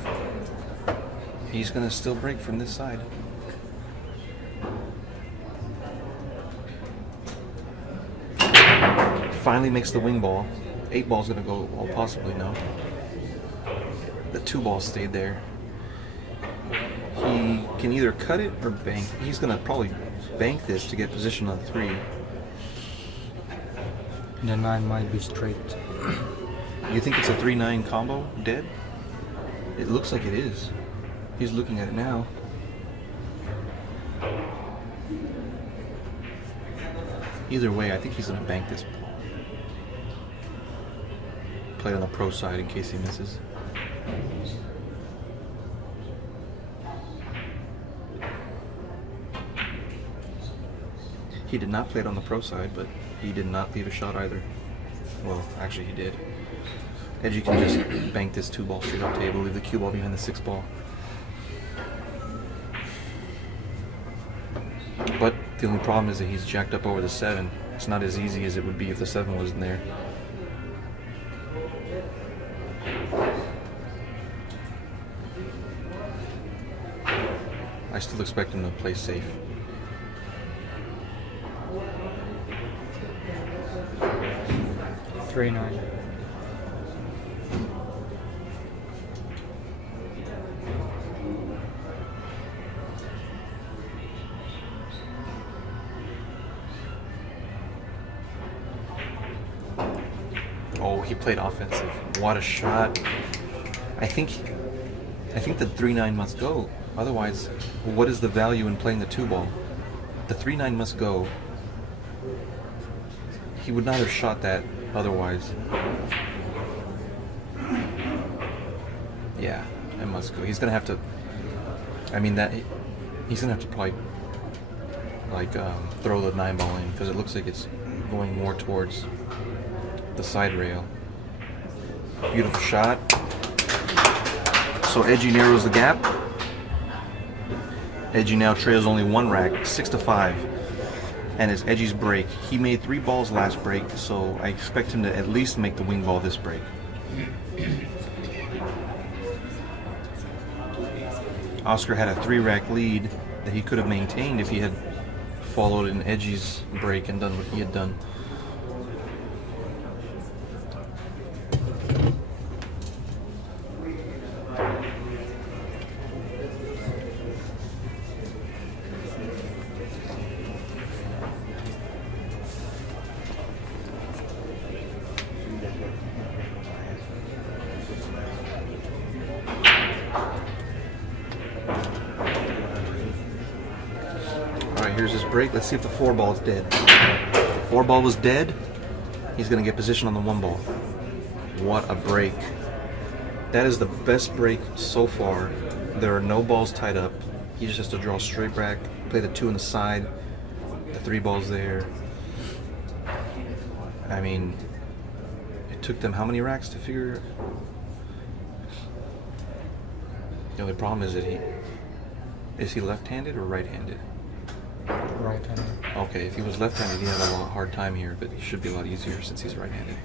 He's going to still break from this side. Finally makes the wing ball. 8 ball's going to go, well, possibly no. The 2 balls stayed there. He can either cut it or bank. He's going to probably bank this to get position on 3. The 9 might be straight. You think it's a 3-9 combo dead? It looks like it is. He's looking at it now. Either way, I think he's going to bank this ball. Play it on the pro side in case he misses. He did not play it on the pro side, but he did not leave a shot either. Well, actually he did. Edgy can just bank this 2 ball straight up table, leave the cue ball behind the 6 ball. But the only problem is that he's jacked up over the 7. It's not as easy as it would be if the 7 wasn't there. I still expect him to play safe. Three 9. Oh, he played offensive. What a shot. I think the 3-9 must go. Otherwise, what is the value in playing the 2 ball? The 3-9 must go. He would not have shot that otherwise. Yeah, it must go. He's gonna have to. I mean he's gonna have to probably throw the 9 ball in because it looks like it's going more towards the side rail. Beautiful shot. So Edgy narrows the gap. Edgy now trails only 1 rack, 6-5. And it's Edgy's break. He made 3 balls last break, so I expect him to at least make the wing ball this break. Oscar had a 3-rack lead that he could have maintained if he had followed in Edgy's break and done what he had done. Here's his break. Let's see if the 4 ball is dead. If the 4 ball was dead, he's going to get position on the 1 ball. What a break. That is the best break so far. There are no balls tied up. He just has to draw straight back, play the 2 on the side, the 3 balls there. I mean, it took them how many racks to figure? The only problem is that is he left-handed or right-handed? Right-handed. Okay, if he was left-handed, he'd have a hard time here, but it should be a lot easier since he's right-handed.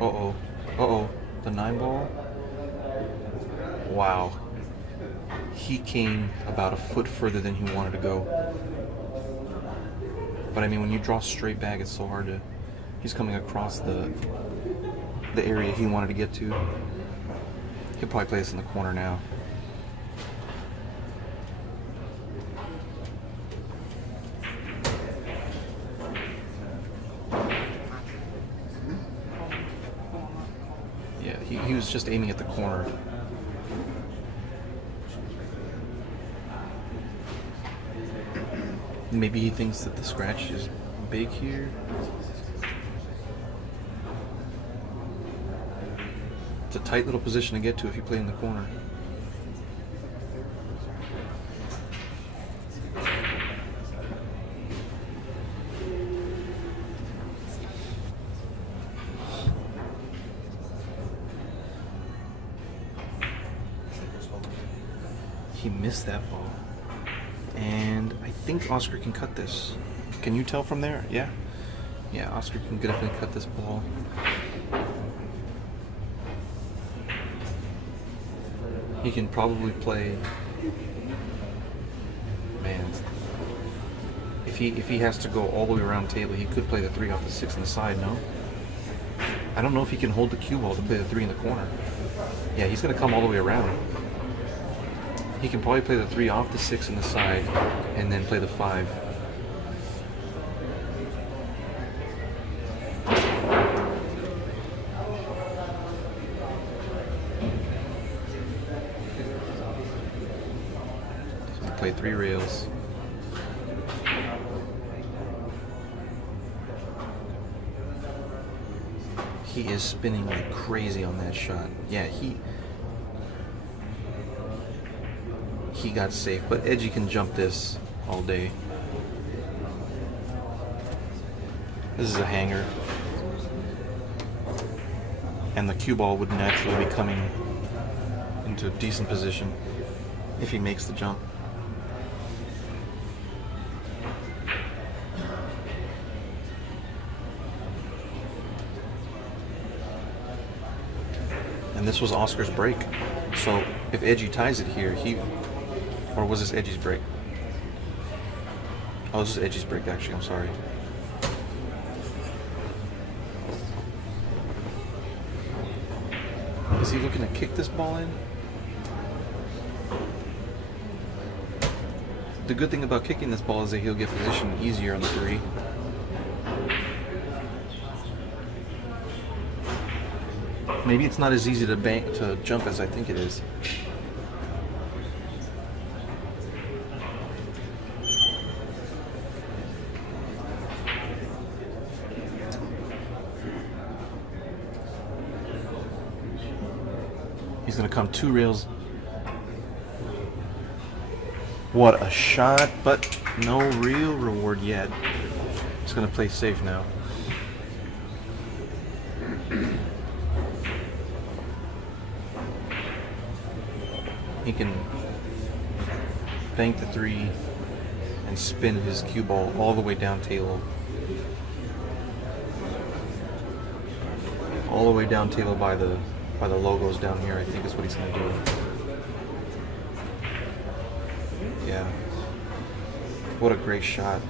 Uh-oh. Uh-oh. The 9 ball? Wow. He came about a foot further than he wanted to go. But I mean, when you draw straight back, it's so hard to... He's coming across the area he wanted to get to. He'll probably play this in the corner now. Yeah, he was just aiming at the corner. Maybe he thinks that the scratch is big here. It's a tight little position to get to if you play in the corner. He missed that ball. And I think Oscar can cut this. Can you tell from there? Yeah. Yeah, Oscar can definitely cut this ball. He can probably play. Man, if he has to go all the way around the table, he could play the 3 off the 6 on the side. No, I don't know if he can hold the cue ball to play the 3 in the corner. Yeah, he's gonna come all the way around. He can probably play the 3 off the 6 on the side, and then play the 5. Play 3 rails. He is spinning like crazy on that shot. Yeah, he got safe, but Edgy can jump this all day. This is a hanger. And the cue ball would naturally be coming into a decent position if he makes the jump. And this was Oscar's break. So if Edgy ties it here, or was this Edgy's break? Oh, this is Edgy's break actually, I'm sorry. Is he looking to kick this ball in? The good thing about kicking this ball is that he'll get positioned easier on the 3. Maybe it's not as easy to jump as I think it is. He's gonna come 2 rails. What a shot, but no real reward yet. He's gonna play safe now. He can bank the 3 and spin his cue ball all the way down table. All the way down table by the logos down here, I think is what he's gonna do. Yeah. What a great shot.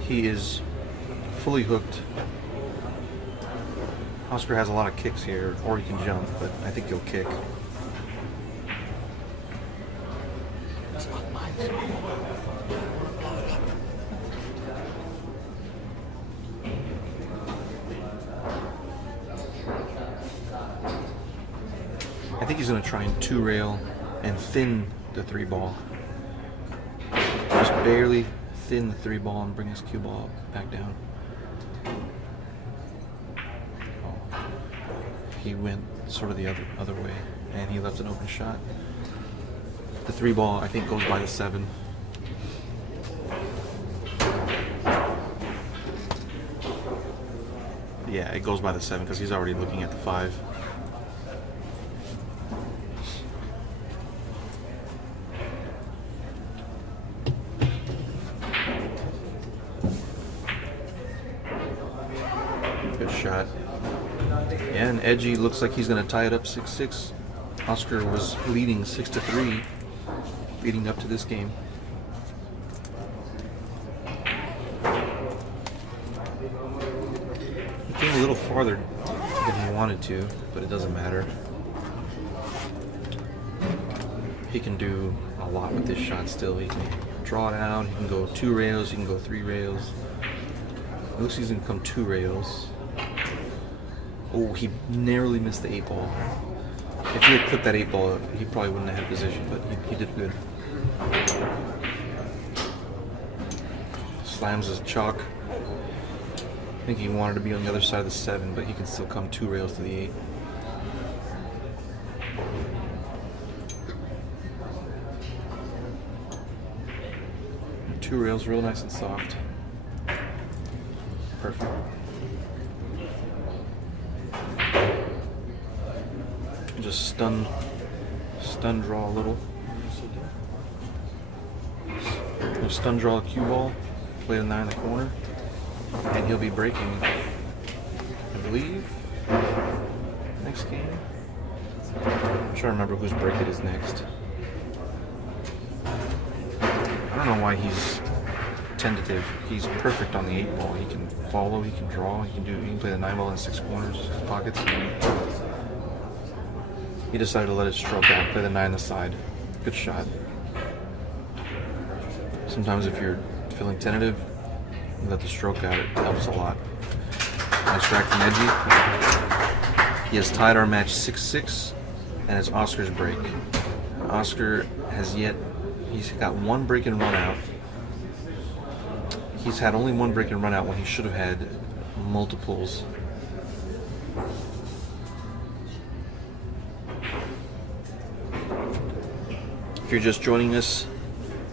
He is fully hooked. Oscar has a lot of kicks here, or he can jump, but I think he'll kick. I think he's going to try and 2 rail and thin the 3 ball. Just barely thin the 3 ball and bring his cue ball back down. Oh. He went sort of the other way, and he left an open shot. The 3 ball, I think, goes by the 7. Yeah, it goes by the 7 because he's already looking at the 5. Good shot. Yeah, and Edgy looks like he's going to tie it up 6-6. Oscar was leading 6-3 leading up to this game. He came a little farther than he wanted to, but it doesn't matter. He can do a lot with this shot still. He can draw it out, he can go 2 rails, he can go 3 rails. It looks like he's going to come 2 rails. Oh, he narrowly missed the 8 ball. If he had clipped that 8 ball, he probably wouldn't have had position, but he did good. slams his chalk. I think he wanted to be on the other side of the 7, but he can still come 2 rails to the 8. Two rails real nice and soft. Perfect. Just stun draw a little. We'll stun draw a cue ball, play the 9 in the corner, and he'll be breaking, I believe, next game. I'm trying to remember whose break it is next. I don't know why he's tentative. He's perfect on the 8 ball. He can follow, he can draw, he can play the 9 ball in 6 corners, his pockets. He decided to let it stroke out, play the 9 on the side. Good shot. Sometimes if you're feeling tentative, you let the stroke out, it helps a lot. Nice rack from Edgy. He has tied our match 6-6, and it's Oscar's break. Oscar he's got 1 break and run out. He's had only 1 break and run out when he should have had multiples. If you're just joining us,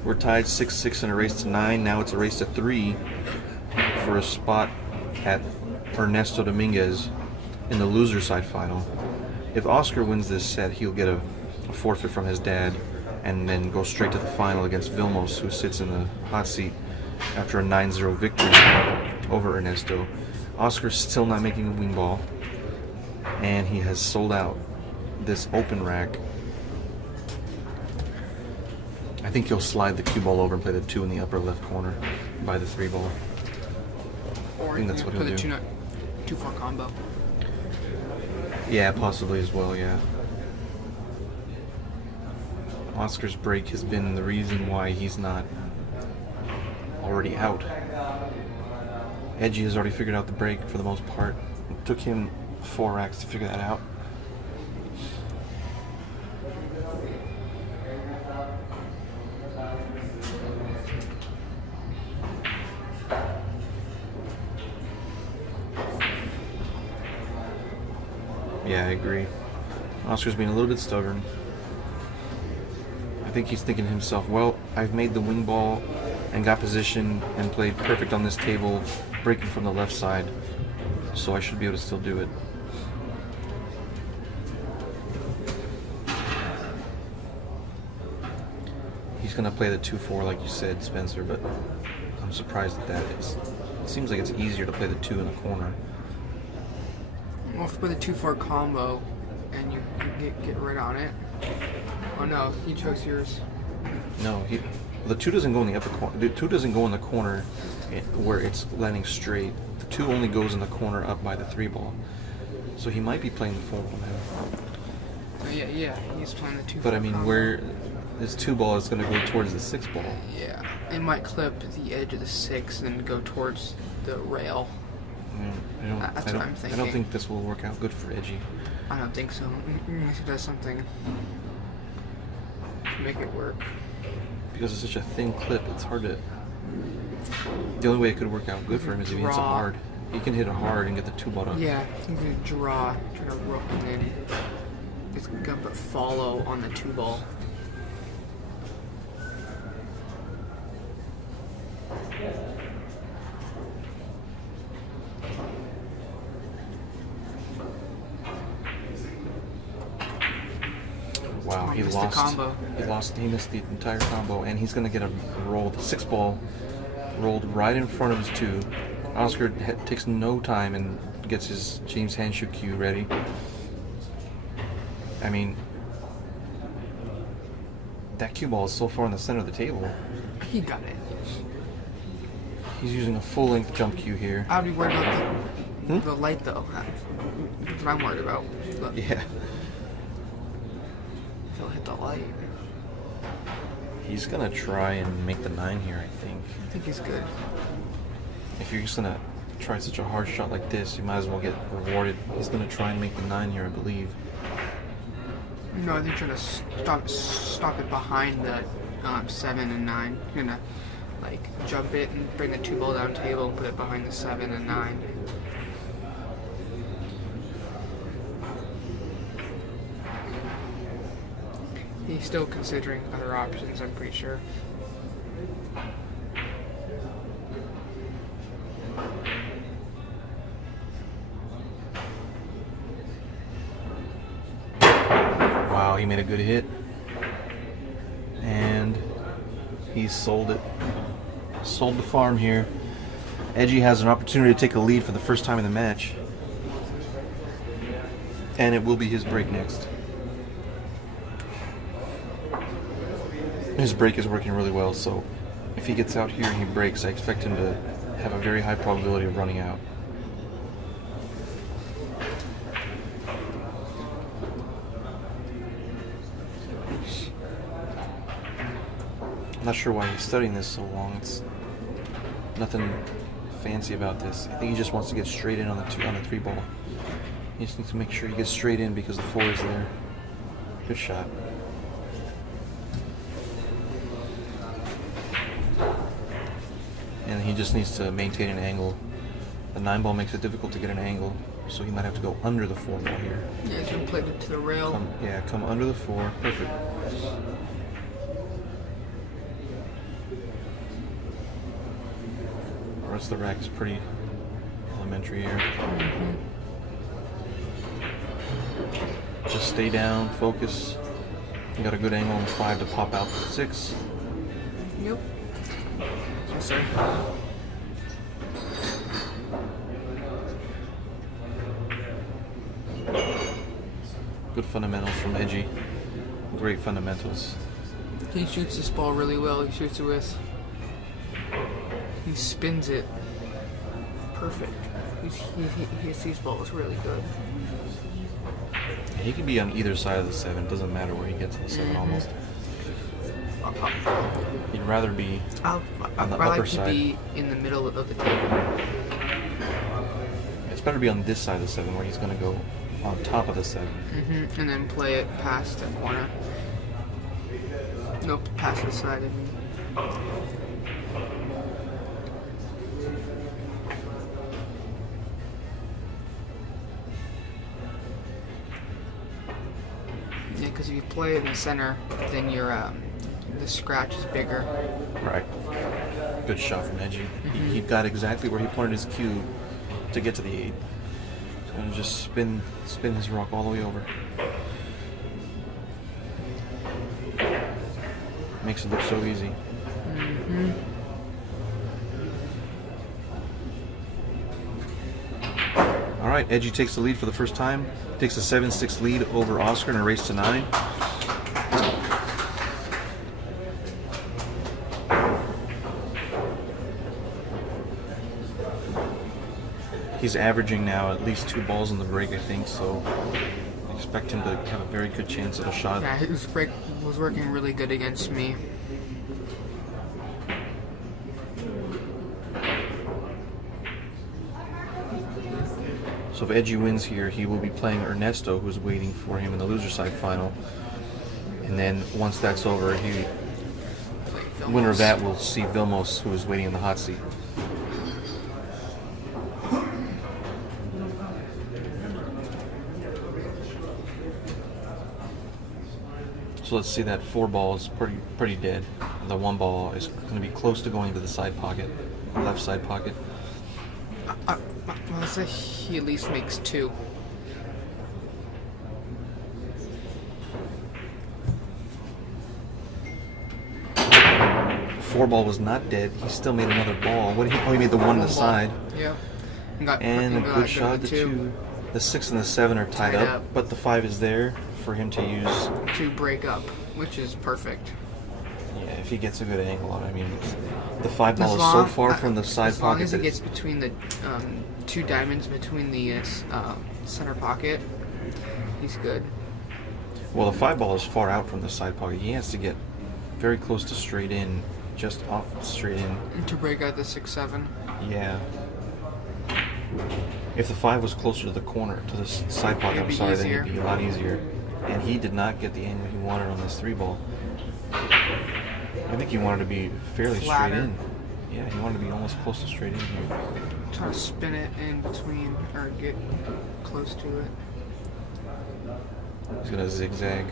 we're tied 6-6 in a race to 9. Now it's a race to 3 for a spot at Ernesto Dominguez in the loser side final. If Oscar wins this set, he'll get a forfeit from his dad and then go straight to the final against Vilmos, who sits in the hot seat after a 9-0 victory over Ernesto. Oscar's still not making a wing ball, and he has sold out this open rack. I think he'll slide the cue ball over and play the 2 in the upper left corner by the 3 ball. Or I think that's what he'll do. Put the 2-4 combo. Yeah, possibly as well, yeah. Oscar's break has been the reason why he's not already out. Edgy has already figured out the break for the most part. It took him 4 racks to figure that out. Yeah, I agree. Oscar's being a little bit stubborn. I think he's thinking to himself, well, I've made the wing ball and got position and played perfect on this table, breaking from the left side, so I should be able to still do it. He's going to play the 2-4 like you said, Spencer, but I'm surprised at that. It seems like it's easier to play the 2 in the corner. Well, if you put the 2-4 combo and you get right on it. Oh no, he chose yours. No, the 2 doesn't go in the upper corner. The 2 doesn't go in the corner where it's landing straight. The 2 only goes in the corner up by the 3 ball. So he might be playing the 4 ball now. Oh, yeah, he's playing the 2-4 But I mean, combo. where this 2 ball is going to go towards the 6 ball. Yeah, it might clip the edge of the 6 and go towards the rail. That's what I'm thinking. I don't think this will work out good for Edgy. I don't think so. Unless he does something to make it work. Because it's such a thin clip, it's hard to... The only way it could work out good for him is if he hits it hard. He can hit it hard and get the 2 ball up. Yeah, he's going to draw, try to rook, and then he's going to put follow on the 2 ball. Wow, he missed the combo. He missed the entire combo, and he's gonna get a roll. The 6 ball rolled right in front of his 2. Oscar takes no time and gets his James Handshoe cue ready. I mean, that cue ball is so far in the center of the table. He got it. He's using a full-length jump cue here. I'd be worried about the light, though. That's what I'm worried about. Look, Yeah. if he'll hit the light. He's gonna try and make the 9 here, I think. I think he's good. If you're just gonna try such a hard shot like this, you might as well get rewarded. He's gonna try and make the 9 here, I believe. No, I think you're trying to stop it behind the 7 and 9. You're gonna like jump it and bring the 2 ball down table and put it behind the 7 and 9. He's still considering other options, I'm pretty sure. Wow, he made a good hit. And he sold it. Sold the farm here. Edgy has an opportunity to take a lead for the first time in the match. And it will be his break next. His break is working really well, so if he gets out here and he breaks, I expect him to have a very high probability of running out. I'm not sure why he's studying this so long. It's nothing fancy about this. I think he just wants to get straight in on the 3 ball. He just needs to make sure he gets straight in because the 4 is there. Good shot. And he just needs to maintain an angle. The 9 ball makes it difficult to get an angle, so he might have to go under the 4 ball here. Yeah, he's gonna play it to the rail. Come under the 4. Perfect. The rest of the rack is pretty elementary here. Just stay down, focus. You got a good angle on the 5 to pop out for the 6. Yep. Yes, sir. Good fundamentals from Edgy. Great fundamentals. He shoots this ball really well. He shoots it with. He spins it perfect. He hits these balls really good. He can be on either side of the 7. It doesn't matter where he gets to the 7 almost. He'd rather be on the I upper like to side. be in the middle of the table. It's better to be on this side of the 7 where he's going to go on top of the 7. And then play it past the corner. Nope, past the side, I mean. Yeah, because if you play it in the center, then your the scratch is bigger. Right. Good shot from Edgy. He got exactly where he pointed his cue to get to the 8. He's going to just spin his rock all the way over. Makes it look so easy. All right, Edgy takes the lead for the first time. Takes a 7-6 lead over Oscar in a race to 9. He's averaging now at least 2 balls in the break, I think, so I expect him to have a very good chance at a shot. Yeah, his break was working really good against me. So if Edgy wins here, he will be playing Ernesto, who's waiting for him in the loser side final. And then once that's over, the winner of that will see Vilmos, who is waiting in the hot seat. So let's see, that 4 ball is pretty dead. The 1 ball is going to be close to going into the side pocket, left side pocket. I'll say he at least makes 2. Four ball was not dead. He still made another ball. What did he? Oh, he made the 1 on the side. Yeah. And a good shot. The 2, the 6 and the 7 are tied up, but the 5 is there for him to use to break up, which is perfect. Yeah, if he gets a good angle on it. I mean, the 5 ball is so far from the side as long pocket as he that gets between the 2 diamonds between the center pocket, he's good. well, the 5 ball is far out from the side pocket. He has to get very close to straight in, just off straight in. And to break out the 6-7. Yeah. If the 5 was closer to the corner, to the side pocket, I'm sorry, then it'd be a lot easier. And he did not get the angle he wanted on this 3 ball. I think he wanted to be fairly Flatter. straight in. Yeah, he wanted to be almost close to straight in here. Trying to spin it in between or get close to it. He's gonna zigzag.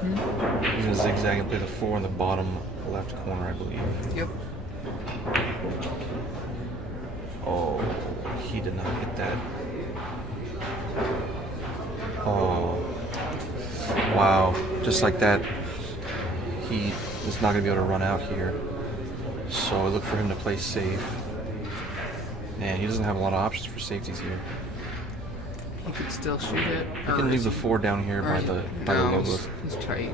He's gonna zigzag and play the 4 in the bottom left corner, I believe. Yep. Oh, he did not hit that. Oh, wow! Just like that, he is not gonna be able to run out here. So I look for him to play safe. Man, he doesn't have a lot of options for safeties here. He could still shoot it. He can leave the 4 down here by the logos. He's tight.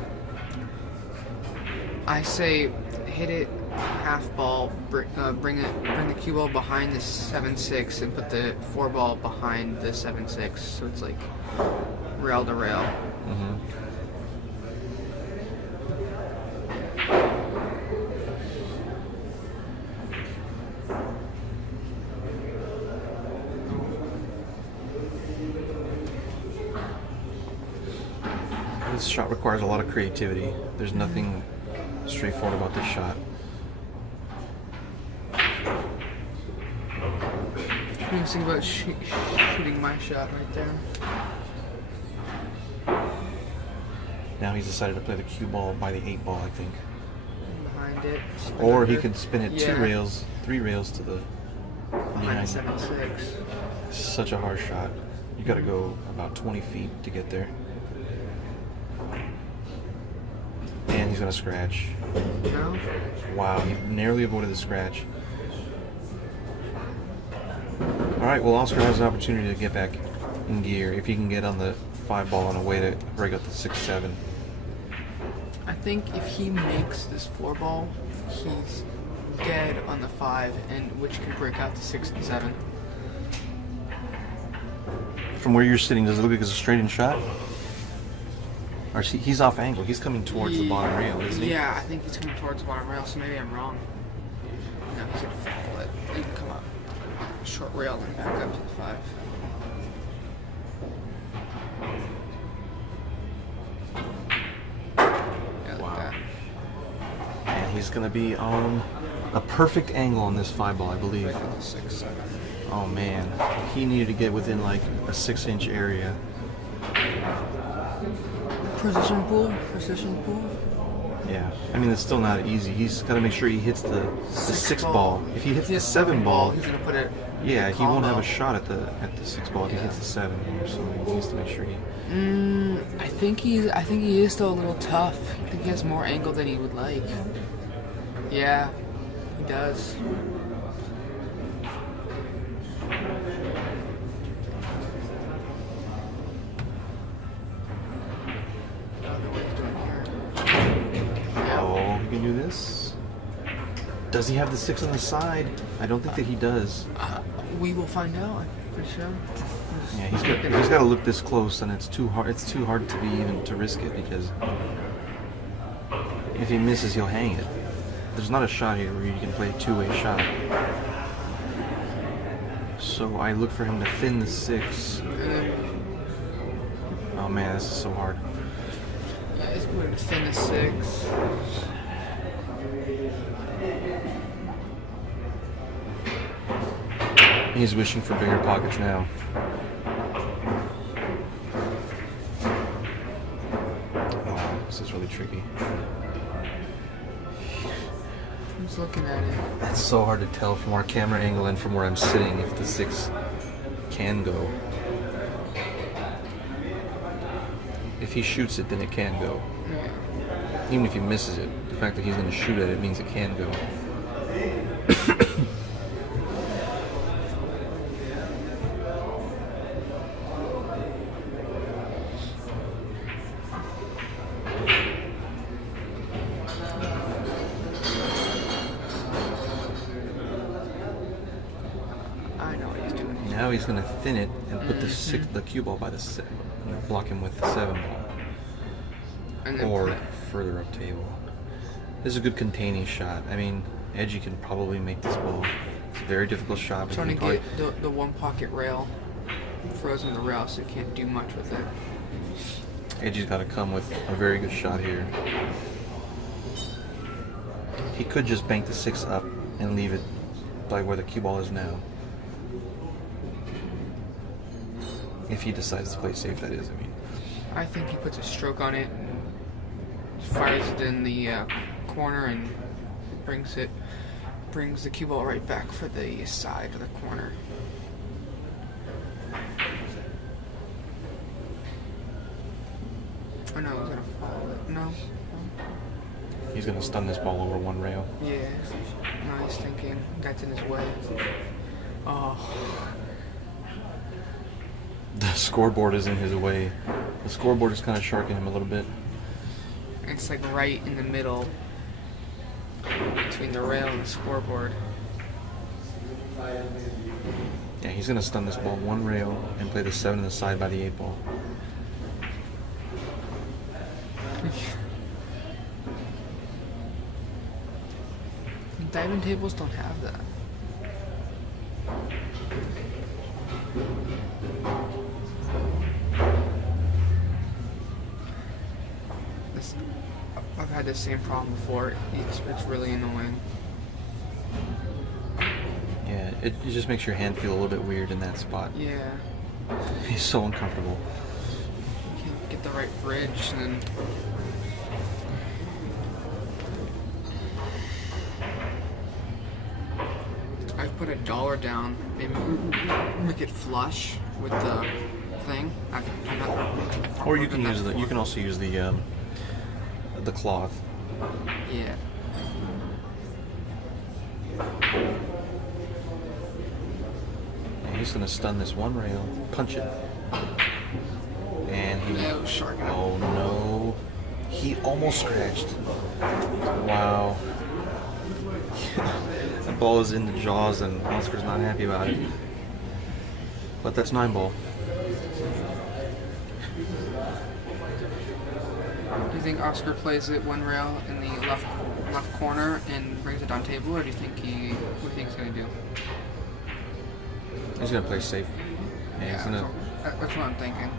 I say hit it half ball, bring the cue ball behind the 7-6 and put the 4 ball behind the 7-6, so it's like rail to rail. Mm-hmm. This shot requires a lot of creativity. There's nothing straightforward about this shot. What do you think about shooting my shot right there? Now he's decided to play the cue ball by the 8 ball, I think. Behind it. Or he could spin it Yeah. 2 rails, 3 rails to the Behind the 7-6. Such a hard shot. You gotta go about 20 feet to get there. And he's gonna scratch. No? Wow, he narrowly avoided the scratch. Alright, well Oscar has an opportunity to get back in gear if he can get on the 5 ball on a way to break up the 6-7. I think if he makes this 4 ball, he's dead on the 5, and which can break out the 6 and 7. From where you're sitting, does it look like it's a straight in shot? Or he's off angle. He's coming towards the bottom rail, isn't he? Yeah, I think he's coming towards the bottom rail, so maybe I'm wrong. No, he's gonna foul it. He can come up short rail and back up to the 5. Yeah, like that. And he's gonna be on a perfect angle on this 5 ball, I believe. Right on the 6, 7. Oh man, he needed to get within like a 6-inch area. Precision pool. Yeah, I mean it's still not easy. He's got to make sure he hits the 6 ball. If he hits the 7 ball, he's gonna put it. yeah, he won't have a shot at the 6 ball if he hits the 7. So he needs to make sure he. I think he is still a little tough. I think he has more angle than he would like. Yeah, he does. Oh, he can do this. Does he have the 6 on the side? I don't think that he does. We will find out for sure. Yeah, he's got to look this close, and it's too hard. It's too hard to be even to risk it because if he misses, he'll hang it. There's not a shot here where you can play a 2-way shot. So I look for him to thin the 6. Oh man, this is so hard. Yeah, he's going to thin the 6. He's wishing for bigger pockets now. Oh, this is really tricky. Who's looking at it? It's so hard to tell from our camera angle and from where I'm sitting if the 6 can go. If he shoots it, then it can go. Yeah. Even if he misses it, the fact that he's going to shoot at it means it can go. I know what he's doing. Now he's going to thin it and put the cue ball by the 7, block him with the 7 ball. And then Or put it. further up table. This is a good containing shot. I mean, Edgy can probably make this ball. It's a very difficult shot. But Trying to he can get the 1 pocket rail frozen in the rail, so you can't do much with it. Edgy's got to come with a very good shot here. He could just bank the 6 up and leave it by where the cue ball is now. If he decides to play safe, that is, I mean. I think he puts a stroke on it, and fires it in the corner, and brings the cue ball right back for the side of the corner. Oh no, he's gonna follow it. No. He's going to stun this ball over one rail. Yeah. No, he's thinking that's in his way. Oh. The scoreboard is in his way. The scoreboard is kind of sharking him a little bit. It's like right in the middle between the rail and the scoreboard. Yeah, he's going to stun this ball one rail and play the 7 in the side by the 8 ball. Diamond tables don't have that. I've had the same problem before. It's really annoying. Yeah, it just makes your hand feel a little bit weird in that spot. Yeah. He's so uncomfortable. You can't get the right bridge, and then I've put $1 down, maybe make it flush with the thing. Or you can use the. You can also use the cloth. Yeah. And he's gonna stun this one rail, punch it, and he. No, shark. Oh no! He almost scratched. Wow. The ball is in the jaws, and Oscar's not happy about it. But that's 9 ball. Do you think Oscar plays it one rail in the left corner and brings it down table, or do you think what do you think he's gonna do? He's gonna play safe. Yeah, he's gonna. That's what I'm thinking.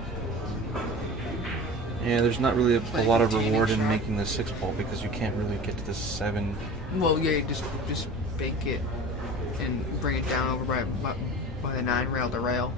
Yeah, there's not really a lot of Containing reward in shot. making the 6 ball because you can't really get to the 7. Well, yeah, just bank it and bring it down over by the 9 rail to rail.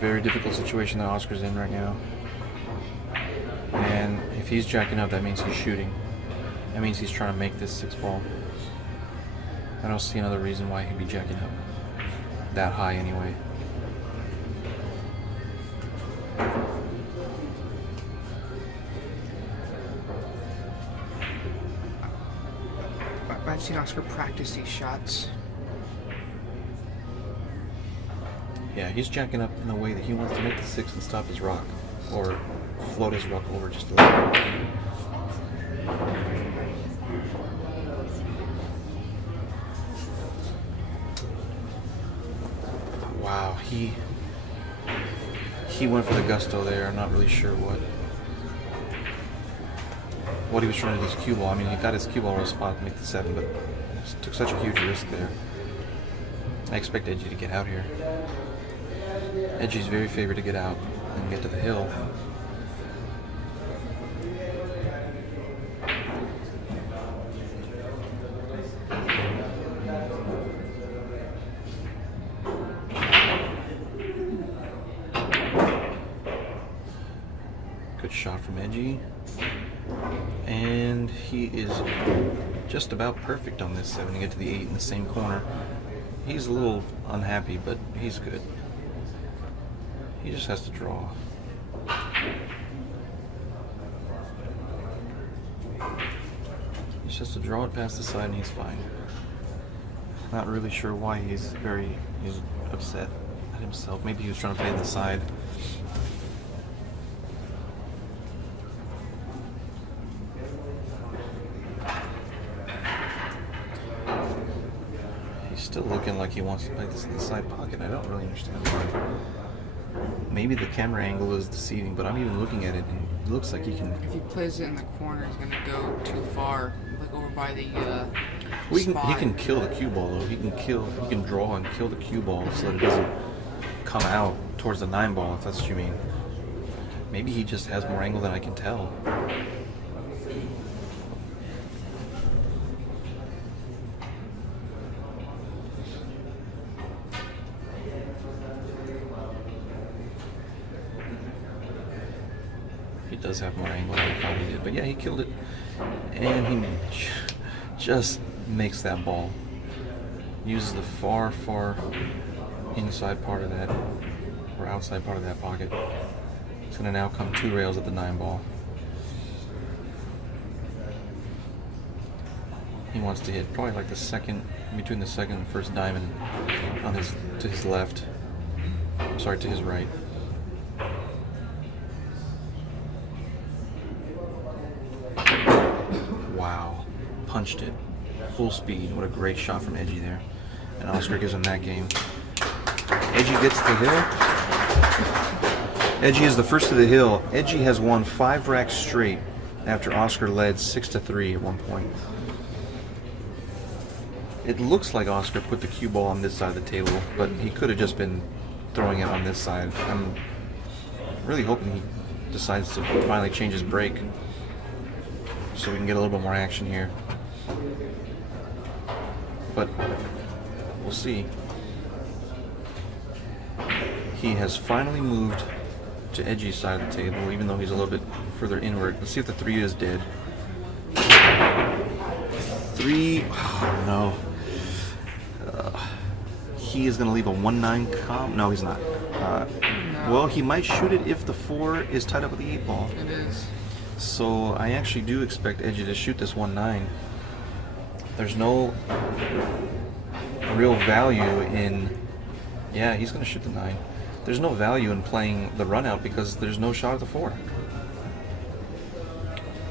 Very difficult situation that Oscar's in right now. And if he's jacking up, that means he's shooting. That means he's trying to make this 6 ball. I don't see another reason why he'd be jacking up that high anyway. I've seen Oscar practice these shots. Yeah, he's jacking up in a way that he wants to make the 6 and stop his rock, or float his rock over just a little bit. Wow, he went for the gusto there. I'm not really sure what he was trying to do with his cue ball. I mean, he got his cue ball on the spot to make the 7, but took such a huge risk there. I expect Edgy to get out here. Edgy's very favored to get out and get to the hill. Good shot from Edgy. And he is just about perfect on this 7 to get to the 8 in the same corner. He's a little unhappy, but he's good. He just has to draw. He just has to draw it past the side and he's fine. Not really sure why he's upset at himself. Maybe he was trying to play the side. He's He's still looking like he wants to play this in the side pocket. I don't really understand why. Maybe the camera angle is deceiving, but I'm even looking at it and it looks like he can. If he plays it in the corner, he's gonna go too far, like over by the Well, he spot. can kill the cue ball though. He can draw and kill the cue ball so that it doesn't come out towards the 9 ball, if that's what you mean. Maybe he just has more angle than I can tell. He does have more angle than I probably did, but yeah, he killed it, and he just makes that ball. Uses the far inside part of that, or outside part of that pocket. It's going to now come 2 rails at the 9 ball. He wants to hit probably like the second, between the second and first diamond on to his left. Sorry, to his right. Wow, punched it, full speed. What a great shot from Edgy there. And Oscar gives him that game. Edgy gets the hill. Edgy is the first to the hill. Edgy has won 5 racks straight after Oscar led 6-3 at one point. It looks like Oscar put the cue ball on this side of the table, but he could have just been throwing it on this side. I'm really hoping he decides to finally change his break so we can get a little bit more action here. But we'll see. He has finally moved to Edgy's side of the table, even though he's a little bit further inward. Let's see if the 3 is dead. 3, oh no. He is going to leave a 1-9 comp. No, he's not. No. Well, he might shoot it if the 4 is tied up with the 8 ball. It is. So I actually do expect Edgy to shoot this 1-9. There's no real value in. Yeah, he's going to shoot the 9. There's no value in playing the run out because there's no shot at the 4.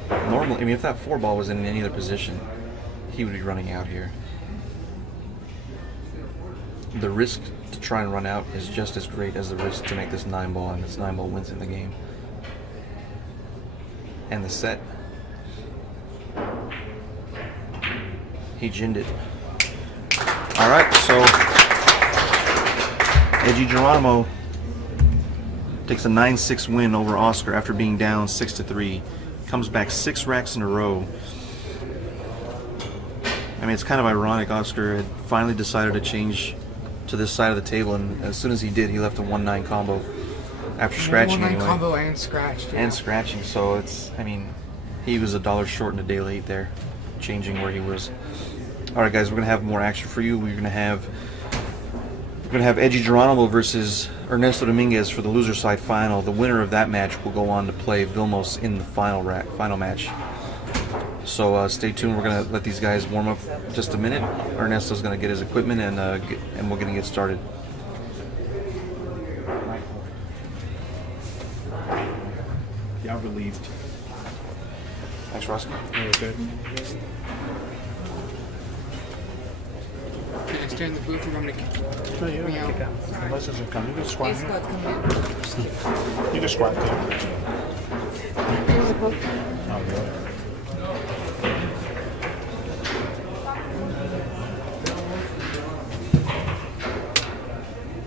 Normally, I mean, if that 4 ball was in any other position, he would be running out here. The risk to try and run out is just as great as the risk to make this 9 ball, and this 9 ball wins in the game. And the set. He ginned it. Alright, so Edgy Geronimo takes a 9-6 win over Oscar after being down 6-3. Comes back 6 racks in a row. I mean, it's kind of ironic. Oscar had finally decided to change to this side of the table, and as soon as he did, he left a 1-9 combo after scratching 1-9 anyway. combo and scratched. Yeah. And scratching, so it's, I mean, he was $1 short and a day late there, changing where he was. All right, guys, we're gonna have more action for you. We're gonna have Edgy Geronimo versus Ernesto Dominguez for the loser side final. The winner of that match will go on to play Vilmos in the final match. So stay tuned. We're gonna let these guys warm up just a minute. Ernesto's gonna get his equipment, and we're gonna get started. Yeah, I'm relieved. Thanks, Roscoe. Very good. Can I stay in the booth or I'm gonna No, you don't Yeah. have to get down. Unless it's a come. You can squat Ace here. squad's coming in. You can squat there. Oh, really?